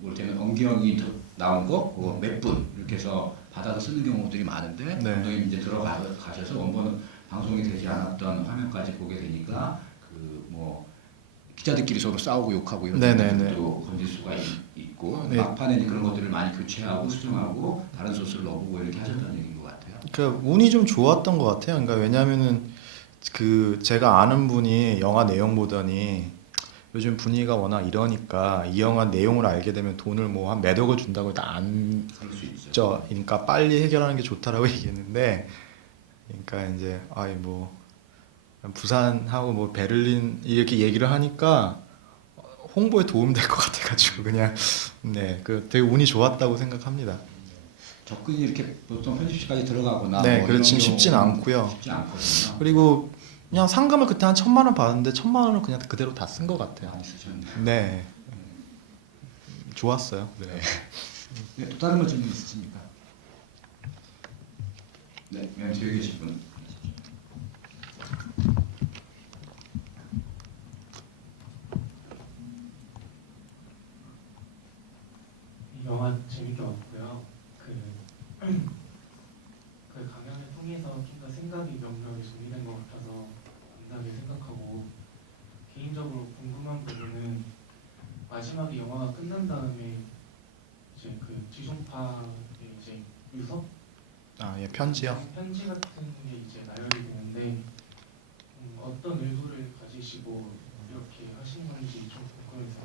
뭘 때는 엉기엉이 나온 거, 그거 몇 분 이렇게 해서 받아서 쓰는 경우들이 많은데, 네. 감독님 이제 들어가셔서 원본은 방송이 되지 않았던 화면까지 보게 되니까 기자들끼리 서로 싸우고 욕하고 이런 것들도 건질 수가 있고, 네. 막판에 그런 것들을 많이 교체하고 수정하고 다른 소스를 넣어보고 이렇게 하셨다는 얘기인 것 같아요. 그 운이 좀 좋았던 것 같아요. 그러니까 왜냐하면은 제가 아는 분이 영화 내용 보더니 요즘 분위기가 워낙 이러니까 이 영화 내용을 알게 되면 돈을 뭐 한 몇 억을 준다고 안 그럴 수 있죠. 죠. 그러니까 빨리 해결하는 게 좋다라고 얘기했는데, 그러니까 이제 부산하고 뭐 베를린 이렇게 얘기를 하니까 홍보에 도움될 것 같아가지고 그냥 되게 운이 좋았다고 생각합니다. 접근이 이렇게 보통 편집실까지 들어가거나 네, 이런 그래서 지금 경우 쉽진 않고요. 쉽지 않거든요. 그리고 그냥 상금을 그때 한 1,000만 원 받았는데 1,000만 원을 그냥 그대로 다 쓴 것 같아요. 많이 쓰셨네요. 네, 좋았어요. 네. 네, 또 다른 거 질문 있으십니까? 네, 뒤에 계신 분. 이 영화 재밌게 봤고요. 그 강연을 통해서 좀 더 생각이 명료하게 정리된 것 같아서 감사하게 생각하고, 개인적으로 궁금한 부분은 마지막에 영화가 끝난 다음에 이제 그 지존파의 이제 유서 예, 편지요. 편지 같은 게 이제 나열이 되는데 어떤 의도를 가지시고 이렇게 하신 건지 좀 궁금해서.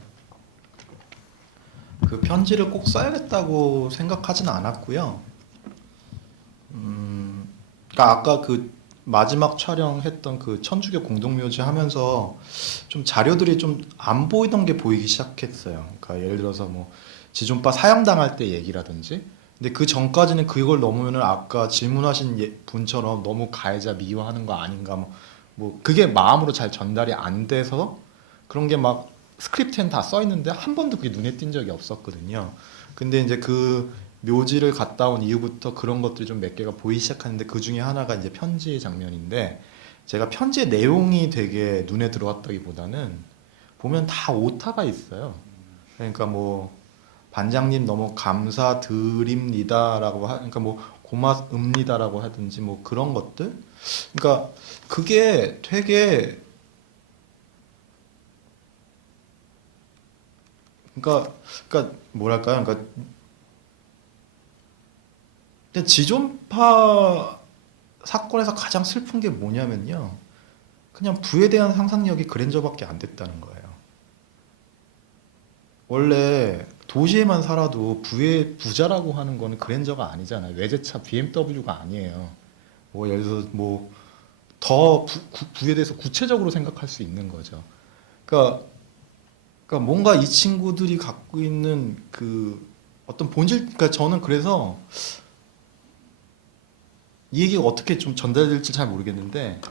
그 편지를 꼭 써야겠다고 생각하지는 않았고요. 그러니까 아까 그 마지막 촬영했던 그 천주교 공동묘지 하면서 좀 자료들이 좀 안 보이던 게 보이기 시작했어요. 그러니까 예를 들어서 뭐 지존파 사형당할 때 얘기라든지. 근데 그 전까지는 그걸 넘으면은 아까 질문하신 분처럼 너무 가해자 미화하는 거 아닌가, 뭐 그게 마음으로 잘 전달이 안 돼서 그런 게 막 스크립트엔 다 써 있는데 한 번도 그게 눈에 띈 적이 없었거든요. 근데 이제 그 묘지를 갔다 온 이후부터 그런 것들이 좀 몇 개가 보이기 시작하는데, 그 중에 하나가 이제 편지 장면인데, 제가 편지의 내용이 되게 눈에 들어왔다기보다는 보면 다 오타가 있어요. 그러니까 뭐 반장님 너무 감사드립니다라고 그러니까 뭐 고맙습니다라고 하든지 뭐 그런 것들. 그러니까 그게 되게 그러니까 뭐랄까요? 그러니까 근데 지존파 사건에서 가장 슬픈 게 뭐냐면요. 그냥 부에 대한 상상력이 그랜저밖에 안 됐다는 거예요. 원래 도시에만 살아도 부의 부자라고 하는 거는 그랜저가 아니잖아요. 외제차 BMW가 아니에요. 뭐 예를 들어서 뭐 더 부에 대해서 구체적으로 생각할 수 있는 거죠. 그러니까 뭔가 이 친구들이 갖고 있는 그 어떤 본질, 그러니까 저는 그래서 이 얘기가 어떻게 좀 전달될지 잘 모르겠는데,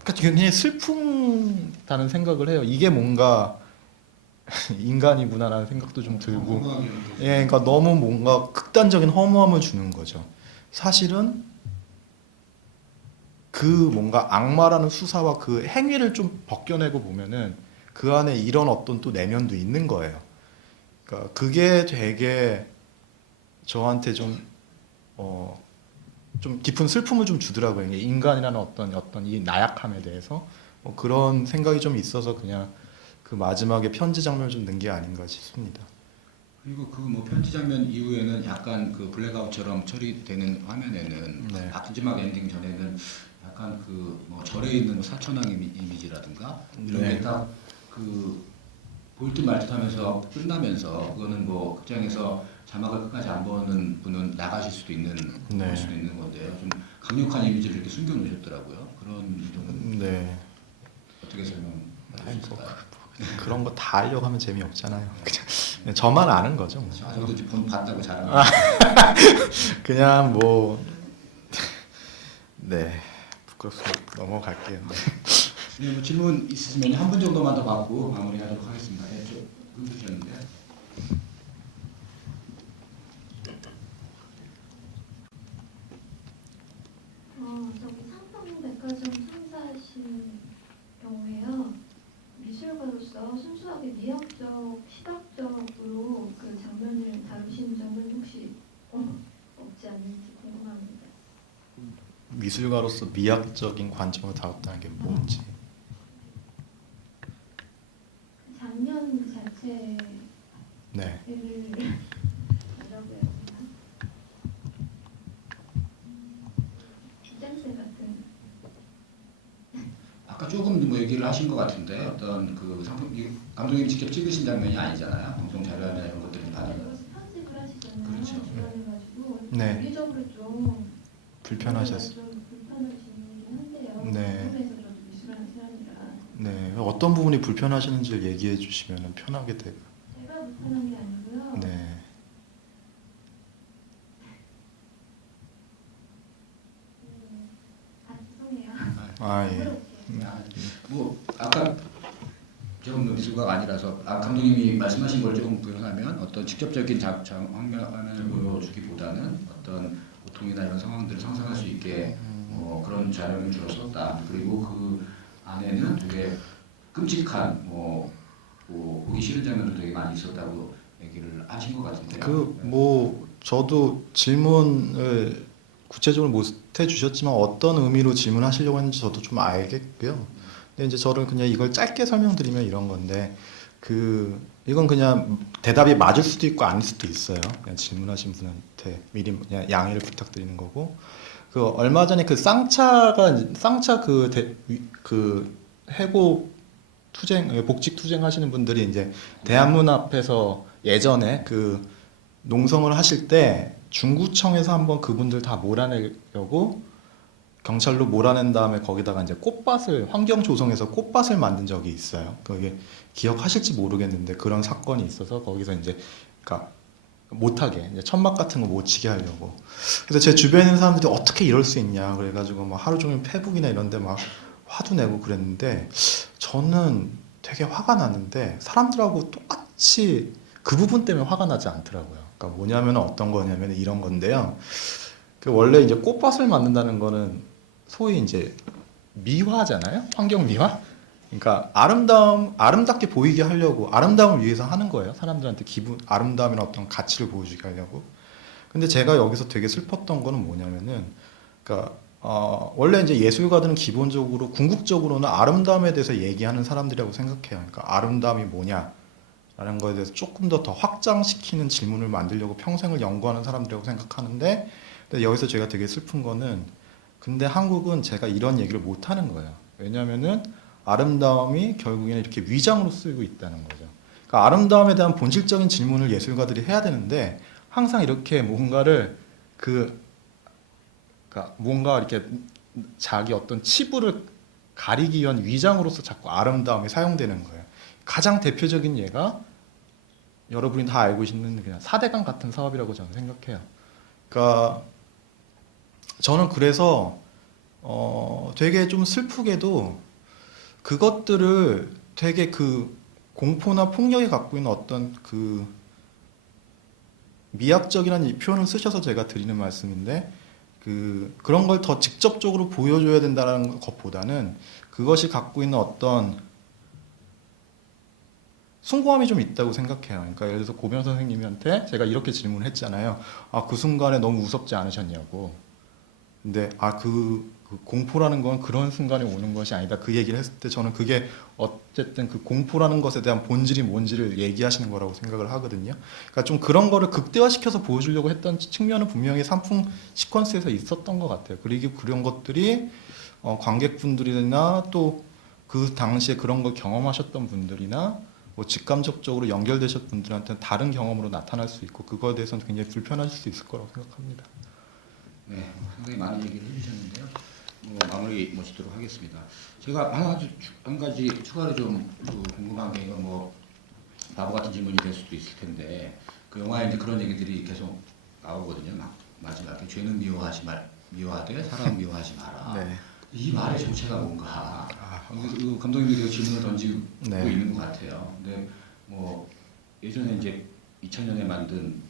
그러니까 굉장히 슬프다는 생각을 해요. 이게 뭔가 인간이구나라는 생각도 좀 들고, 예, 그러니까 너무 뭔가 극단적인 허무함을 주는 거죠. 사실은 그 뭔가 악마라는 수사와 그 행위를 좀 벗겨내고 보면은 그 안에 이런 어떤 또 내면도 있는 거예요. 그러니까 그게 되게 저한테 좀 깊은 슬픔을 좀 주더라고요. 이게 인간이라는 어떤 이 나약함에 대해서 그런 생각이 좀 있어서 그냥 그 마지막에 편지 장면을 좀 넣은 게 아닌가 싶습니다. 그리고 그 뭐 편지 장면 이후에는 약간 그 블랙아웃처럼 처리되는 화면에는 네. 마지막 엔딩 전에는 약간 그 뭐 절에 있는 뭐 사천왕 이미지라든가 이런 네. 게 딱 그 보일 듯 말 듯하면서 끝나면서 그거는 뭐 극장에서 자막을 끝까지 안 보는 분은 나가실 수도 있는 네. 볼 수도 있는 건데요. 좀 강력한 이미지를 이렇게 숨겨 놓으셨더라고요. 그런 점은 네. 어떻게 설명할 수 있을까요? 그런 거 다 하려고 하면 재미없잖아요. 그냥 저만 아는 거죠. 뭐. 저도 이제 본 봤다고 자랑. 그냥 뭐 네. 부끄럽습니다. 넘어갈게요. 네. 네, 뭐 질문 있으시면 한 분 정도만 더 받고 마무리하도록 하겠습니다. 네, 좀 끊으셨는데. 저기 삼성백화점 참사하신 경우에요. 미술가로서 순수하게 미학적, 시각적으로 그 장면을 다루신 점은 혹시 없지 않는지 궁금합니다. 미술가로서 미학적인 관점을 다뤘다는 게 뭔지. 장면 자체를 네. 뭐라고 해야 되나? 쌤새 같은. 아까 조금 뭐 얘기를 하신 것 같은데 어떤 그 상품 감독님이 직접 찍으신 장면이 아니잖아요. 방송 자료화면 이런 것들이 반영. 그것을 편집을 하시잖아요. 그렇죠. 주관해가지고 네. 논리적으로 좀 불편하셨어요. 좀 불편하시긴 한데요. 네. 작품에서 저도 미술하는 사람이라 네. 어떤 부분이 불편하시는지를 얘기해 주시면 편하게 돼요. 제가 불편한 게 아니고요. 네. 죄송해요. 아 예. 뭐 아까 저는 미술가가 아니라서 감독님이 말씀하신 걸 조금 부연하면 어떤 직접적인 화면을 보여주기보다는 어떤 고통이나 이런 상황들을 상상할 수 있게 그런 자료를 주로 썼다. 그리고 그 안에는 되게 끔찍한 보기 싫은 장면도 되게 많이 있었다고 얘기를 하신 것 같은데요. 그 뭐 저도 질문을 구체적으로 못 해주셨지만 어떤 의미로 질문하시려고 했는지 저도 좀 알겠고요. 근데 이제 저는 그냥 이걸 짧게 설명드리면 이런 건데 이건 그냥 대답이 맞을 수도 있고 아닐 수도 있어요. 그냥 질문하신 분한테 미리 그냥 양해를 부탁드리는 거고. 그 얼마 전에 그 쌍차 그 해고 투쟁 복직 투쟁 하시는 분들이 이제 대한문 앞에서 예전에 그 농성을 하실 때 중구청에서 한번 그분들 다 몰아내려고 경찰로 몰아낸 다음에 거기다가 이제 꽃밭을 환경 조성해서 꽃밭을 만든 적이 있어요. 그게 기억하실지 모르겠는데 그런 사건이 있어서 거기서 이제 그러니까 못하게 이제 천막 같은 거 못 치게 하려고. 그래서 제 주변에 있는 사람들이 어떻게 이럴 수 있냐 그래가지고 막 하루 종일 페북이나 이런데 막 화도 내고 그랬는데 저는 되게 화가 나는데 사람들하고 똑같이 그 부분 때문에 화가 나지 않더라고요. 그러니까 뭐냐면 어떤 거냐면 이런 건데요. 그 원래 이제 꽃밭을 만든다는 거는 소위 이제 미화잖아요. 환경 미화. 그러니까 아름답게 보이게 하려고 아름다움을 위해서 하는 거예요. 사람들한테 아름다움이나 어떤 가치를 보여주게 하려고. 근데 제가 여기서 되게 슬펐던 거는 뭐냐면은, 그러니까 원래 이제 예술가들은 기본적으로 궁극적으로는 아름다움에 대해서 얘기하는 사람들이라고 생각해요. 그러니까 아름다움이 뭐냐라는 거에 대해서 조금 더 확장시키는 질문을 만들려고 평생을 연구하는 사람들이라고 생각하는데, 근데 여기서 제가 되게 슬픈 거는, 근데 한국은 제가 이런 얘기를 못 하는 거예요. 왜냐하면은 아름다움이 결국에는 이렇게 위장으로 쓰이고 있다는 거죠. 그러니까 아름다움에 대한 본질적인 질문을 예술가들이 해야 되는데 항상 이렇게 뭔가를 그러니까 뭔가 이렇게 자기 어떤 치부를 가리기 위한 위장으로서 자꾸 아름다움이 사용되는 거예요. 가장 대표적인 예가 여러분이 다 알고 있는 그냥 4대강 같은 사업이라고 저는 생각해요. 그러니까 저는 그래서 되게 좀 슬프게도 그것들을 되게 그 공포나 폭력이 갖고 있는 어떤 그 미학적이라는 이 표현을 쓰셔서 제가 드리는 말씀인데, 그런 걸 더 직접적으로 보여줘야 된다는 것보다는 그것이 갖고 있는 어떤 숭고함이 좀 있다고 생각해요. 그러니까 예를 들어서 고병 선생님한테 제가 이렇게 질문을 했잖아요. 그 순간에 너무 무섭지 않으셨냐고. 근데 그 공포라는 건 그런 순간에 오는 것이 아니다. 그 얘기를 했을 때 저는 그게 어쨌든 그 공포라는 것에 대한 본질이 뭔지를 얘기하시는 거라고 생각을 하거든요. 그러니까 좀 그런 거를 극대화시켜서 보여주려고 했던 측면은 분명히 상품 시퀀스에서 있었던 것 같아요. 그리고 그런 것들이 관객분들이나 또 그 당시에 그런 걸 경험하셨던 분들이나 뭐 직감적으로 연결되셨던 분들한테는 다른 경험으로 나타날 수 있고, 그거에 대해서는 굉장히 불편하실 수 있을 거라고 생각합니다. 네, 상당히 많은 얘기를 해주셨는데요. 마무리 모시도록 하겠습니다. 제가 한 가지 추가로 좀 궁금한 게, 이건 뭐 바보 같은 질문이 될 수도 있을 텐데, 그 영화에 이제 그런 얘기들이 계속 나오거든요. 마지막에 죄는 미워하되 사람 미워하지 마라. 네. 이 말의 정체가 뭔가, 감독님이 질문을 던지고 네. 있는 것 같아요. 근데 뭐 예전에 이제 2000년에 만든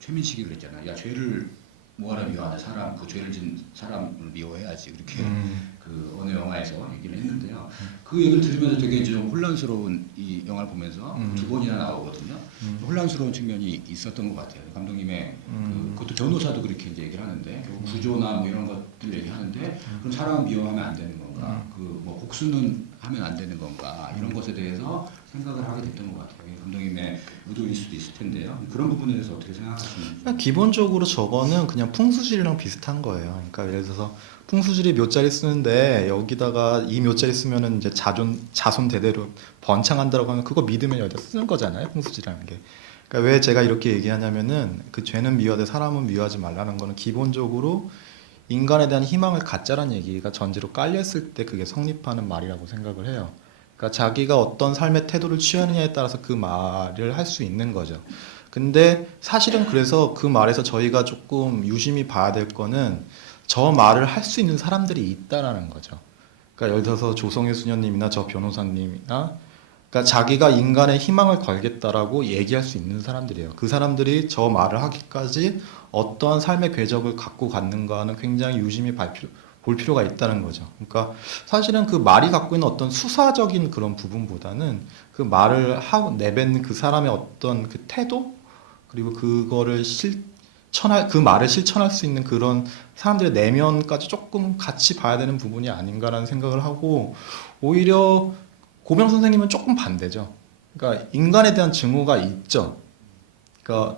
최민식이 그랬잖아요. 야, 죄를 뭐하러 미워하는 사람, 그 죄를 진 사람을 미워해야지, 그렇게 그 어느 영화에서 얘기를 했는데요. 그 얘기를 들으면서 되게 좀 혼란스러운, 이 영화를 보면서 두 번이나 나오거든요. 혼란스러운 측면이 있었던 것 같아요. 감독님의 그것도 변호사도 그렇게 이제 얘기를 하는데, 결국 구조나 뭐 이런 것들 얘기하는데, 그럼 사람은 미워하면 안 되는 건가? 그 뭐 복수는 하면 안 되는 건가? 이런 것에 대해서 생각을 하게 됐던 것 같아요. 감독님의 의도일 수도 있을 텐데요. 그런 부분에 대해서 어떻게 생각하시는지. 기본적으로 저거는 그냥 풍수질이랑 비슷한 거예요. 그러니까 예를 들어서 풍수질이 몇 자리 쓰는데 여기다가 이 몇 자리 쓰면은 이제 자손 대대로 번창한다라고 하면 그거 믿으면 여기다 쓰는 거잖아요. 풍수질이라는 게. 그러니까 왜 제가 이렇게 얘기하냐면은 그 죄는 미워하되 사람은 미워하지 말라는 거는 기본적으로 인간에 대한 희망을 갖자라는 얘기가 전제로 깔렸을 때 그게 성립하는 말이라고 생각을 해요. 그러니까 자기가 어떤 삶의 태도를 취하느냐에 따라서 그 말을 할 수 있는 거죠. 근데 사실은 그래서 그 말에서 저희가 조금 유심히 봐야 될 거는 저 말을 할 수 있는 사람들이 있다라는 거죠. 그러니까 예를 들어서 조성혜 수녀님이나 저 변호사님이나, 그러니까 자기가 인간의 희망을 걸겠다라고 얘기할 수 있는 사람들이에요. 그 사람들이 저 말을 하기까지 어떠한 삶의 궤적을 갖고 갔는가는 굉장히 유심히 볼 필요가 있다는 거죠. 그러니까 사실은 그 말이 갖고 있는 어떤 수사적인 그런 부분보다는 그 말을 하고 내뱉는 그 사람의 어떤 그 태도, 그리고 그거를 그 말을 실천할 수 있는 그런 사람들의 내면까지 조금 같이 봐야 되는 부분이 아닌가라는 생각을 하고, 오히려 고병 선생님은 조금 반대죠. 그러니까 인간에 대한 증오가 있죠. 그러니까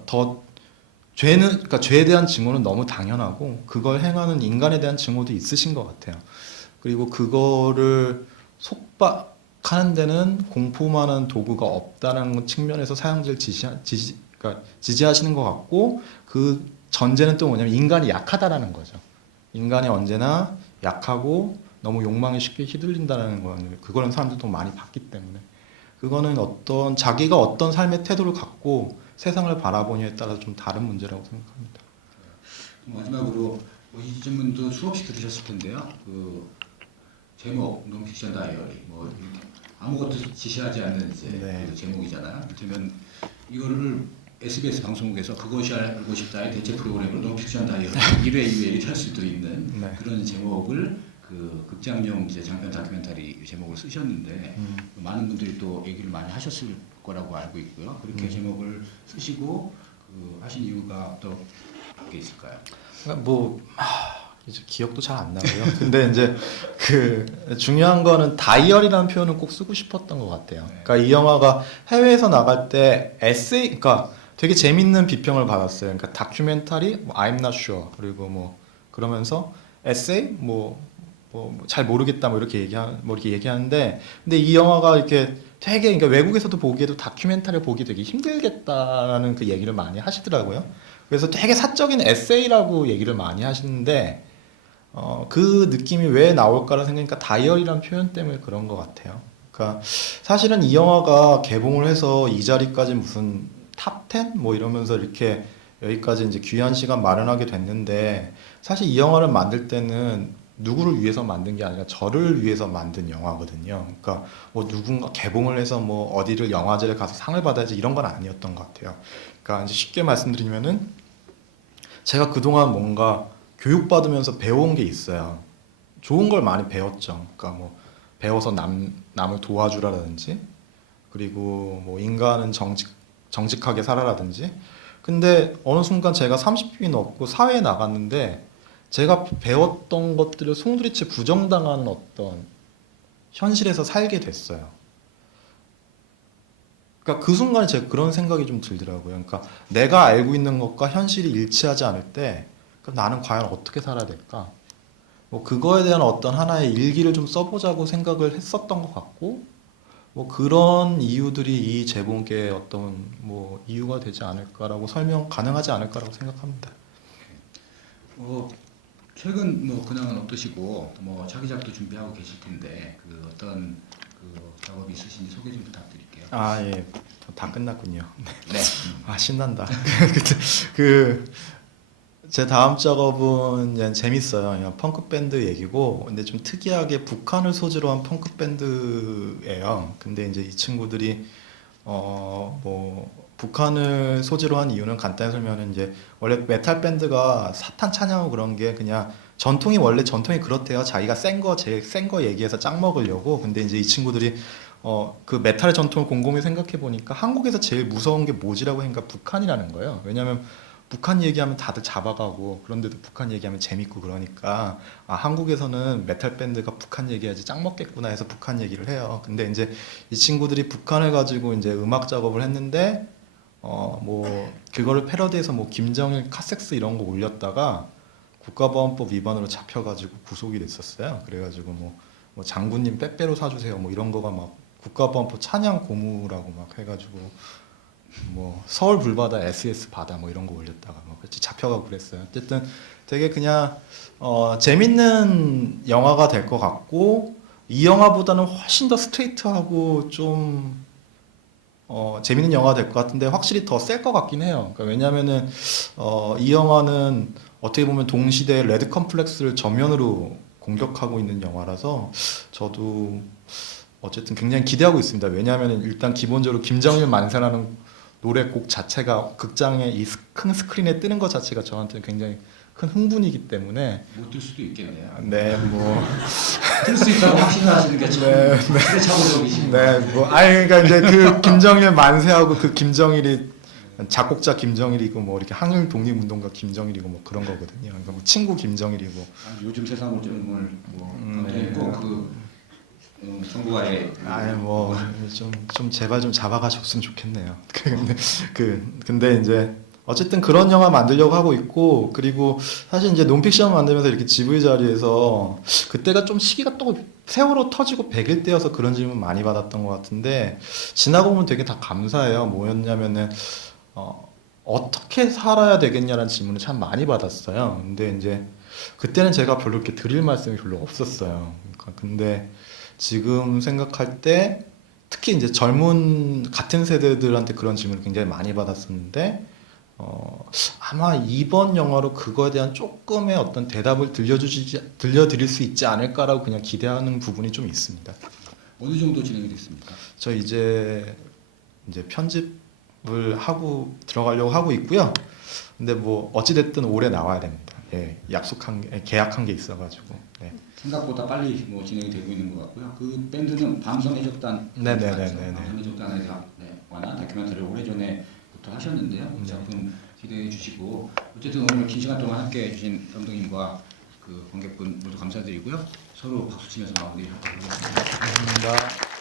그러니까 죄에 대한 증오는 너무 당연하고 그걸 행하는 인간에 대한 증오도 있으신 것 같아요. 그리고 그거를 속박하는 데는 공포만한 도구가 없다는 측면에서 사형제를 그러니까 지지하시는 것 같고, 그 전제는 또 뭐냐면 인간이 약하다라는 거죠. 인간이 언제나 약하고 너무 욕망에 쉽게 휘둘린다는 거는, 그거는 사람들도 많이 봤기 때문에, 그거는 자기가 어떤 삶의 태도를 갖고 세상을 바라보냐에 따라서 좀 다른 문제라고 생각합니다. 마지막으로 이 질문도 수없이 들으셨을 텐데요. 그 제목 논픽션 다이어리, 뭐 이렇게 아무것도 지시하지 않는 이제 네. 그 제목이잖아요. 그러면 이거를 SBS 방송국에서 그것이 알고 싶다의 대체 프로그램으로 논픽션 다이어리 1회, 2회 이렇게 할 수도 있는 그런 제목을 그 극장용 이제 장편 다큐멘터리 제목을 쓰셨는데, 많은 분들이 또 얘기를 많이 하셨을 거라고 알고 있고요. 그렇게 제목을 쓰시고 하신 이유가 어떤 게 있을까요? 그러니까 뭐 이제 기억도 잘 안 나고요. 근데 이제 그 중요한 거는 다이어리라는 표현을 꼭 쓰고 싶었던 것 같아요. 그러니까 이 영화가 해외에서 나갈 때 에세이, 그러니까 되게 재밌는 비평을 받았어요. 그러니까 다큐멘터리, 뭐 I'm not sure, 그리고 뭐 그러면서 에세이, 뭐 잘 모르겠다, 뭐 이렇게 얘기하는데, 근데 이 영화가 이렇게 되게, 그러니까 외국에서도 보기에도 다큐멘터리를 보기 되게 힘들겠다라는 그 얘기를 많이 하시더라고요. 그래서 되게 사적인 에세이라고 얘기를 많이 하시는데, 그 느낌이 왜 나올까라 생각하니까 다이어리라는 표현 때문에 그런 것 같아요. 그러니까 사실은 이 영화가 개봉을 해서 이 자리까지 무슨 탑 10? 뭐 이러면서 이렇게 여기까지 이제 귀한 시간 마련하게 됐는데, 사실 이 영화를 만들 때는 누구를 위해서 만든 게 아니라 저를 위해서 만든 영화거든요. 그러니까 뭐 누군가 개봉을 해서 뭐 어디를 영화제를 가서 상을 받아야지 이런 건 아니었던 것 같아요. 그러니까 이제 쉽게 말씀드리면은 제가 그동안 뭔가 교육받으면서 배워온 게 있어요. 좋은 걸 많이 배웠죠. 그러니까 뭐 배워서 남을 도와주라든지, 그리고 뭐 인간은 정직하게 살아라든지. 근데 어느 순간 제가 30이 넘고 사회에 나갔는데 제가 배웠던 것들을 송두리째 부정당하는 어떤 현실에서 살게 됐어요. 그러니까 그 순간에 제가 그런 생각이 좀 들더라고요. 그러니까 내가 알고 있는 것과 현실이 일치하지 않을 때 그럼 나는 과연 어떻게 살아야 될까? 뭐 그거에 대한 어떤 하나의 일기를 좀 써보자고 생각을 했었던 것 같고, 뭐 그런 이유들이 이 재봉계의 어떤 뭐 이유가 되지 않을까라고 설명 가능하지 않을까라고 생각합니다. 최근 뭐 근황은 어떠시고 뭐 차기작도 준비하고 계실 텐데 그 어떤 그 작업이 있으신지 소개 좀 부탁드릴게요. 아, 예. 다 끝났군요. 네. 아, 신난다. 제 다음 작업은 그냥 재밌어요. 그냥 펑크 밴드 얘기고, 근데 좀 특이하게 북한을 소재로 한 펑크 밴드예요. 근데 이제 이 친구들이 뭐 북한을 소재로 한 이유는 간단히 설명하면 이제 원래 메탈 밴드가 사탄 찬양하고 그런 게 그냥 원래 전통이 그렇대요. 자기가 제일 센 거 얘기해서 짝 먹으려고. 근데 이제 이 친구들이 그 메탈의 전통을 곰곰이 생각해 보니까 한국에서 제일 무서운 게 뭐지라고 하니까 북한이라는 거예요. 왜냐하면 북한 얘기하면 다들 잡아가고, 그런데도 북한 얘기하면 재밌고 그러니까 한국에서는 메탈 밴드가 북한 얘기해야지 짝 먹겠구나 해서 북한 얘기를 해요. 근데 이제 이 친구들이 북한을 가지고 이제 음악 작업을 했는데 뭐 그거를 패러디해서 뭐 김정일 카섹스 이런 거 올렸다가 국가보안법 위반으로 잡혀가지고 구속이 됐었어요. 그래가지고 뭐 장군님 빼빼로 사주세요 뭐 이런 거가 막 국가보안법 찬양 고무라고 막 해가지고 뭐 서울 불바다 SES 바다 뭐 이런 거 올렸다가 뭐 같이 잡혀가고 그랬어요. 어쨌든 되게 그냥 재밌는 영화가 될 것 같고, 이 영화보다는 훨씬 더 스트레이트하고 좀 재밌는 영화가 될 것 같은데 확실히 더 셀 것 같긴 해요. 그러니까 왜냐면은 이 영화는 어떻게 보면 동시대 레드 컴플렉스를 전면으로 공격하고 있는 영화라서 저도 어쨌든 굉장히 기대하고 있습니다. 왜냐하면 일단 기본적으로 김정일 만세라는 노래곡 자체가 극장에 이 큰 스크린에 뜨는 것 자체가 저한테는 굉장히 큰 흥분이기 때문에. 못 들 수도 있겠네요. 네, 뭐 들 수 있다고 확신하시는 게 참 시대착오적이신 것 네, 뭐 그러니까 이제 그 김정일 만세하고 그 김정일이 작곡자 김정일이고 뭐 이렇게 항일 독립운동가 김정일이고 뭐 그런 거거든요. 그러니까 뭐 친구 김정일이고. 요즘 세상을 뭐 있고 그 정부와의 좀 제발 좀 잡아가 줬으면 좋겠네요. 근데 이제 어쨌든 그런 영화 만들려고 하고 있고, 그리고 사실 이제 논픽션 만들면서 이렇게 GV 자리에서 그때가 좀 시기가 또 세월호 터지고 100일 때여서 그런 질문 많이 받았던 것 같은데, 지나고 보면 되게 다 감사해요. 뭐였냐면은 어떻게 살아야 되겠냐라는 질문을 참 많이 받았어요. 근데 이제 그때는 제가 별로 이렇게 드릴 말씀이 별로 없었어요. 근데 지금 생각할 때 특히 이제 젊은 같은 세대들한테 그런 질문을 굉장히 많이 받았었는데, 아마 이번 영화로 그거에 대한 조금의 어떤 대답을 들려드릴 수 있지 않을까라고 그냥 기대하는 부분이 좀 있습니다. 어느 정도 진행이 됐습니까? 저 이제 편집을 하고 들어가려고 하고 있고요. 근데 뭐 어찌 됐든 올해 나와야 됩니다. 예, 계약한 게 있어가지고. 네. 생각보다 빨리 뭐 진행이 되고 있는 것 같고요. 그 밴드는 방송해적단, 방송해적단에 관한 다큐멘터리를 오래전에부터 하셨는데요. 그 작품 기대해 주시고, 어쨌든 오늘 긴 시간 동안 함께 해주신 감독님과 그 관객분 모두 감사드리고요. 서로 박수 치면서 마무리하도록 하겠습니다. 감사합니다.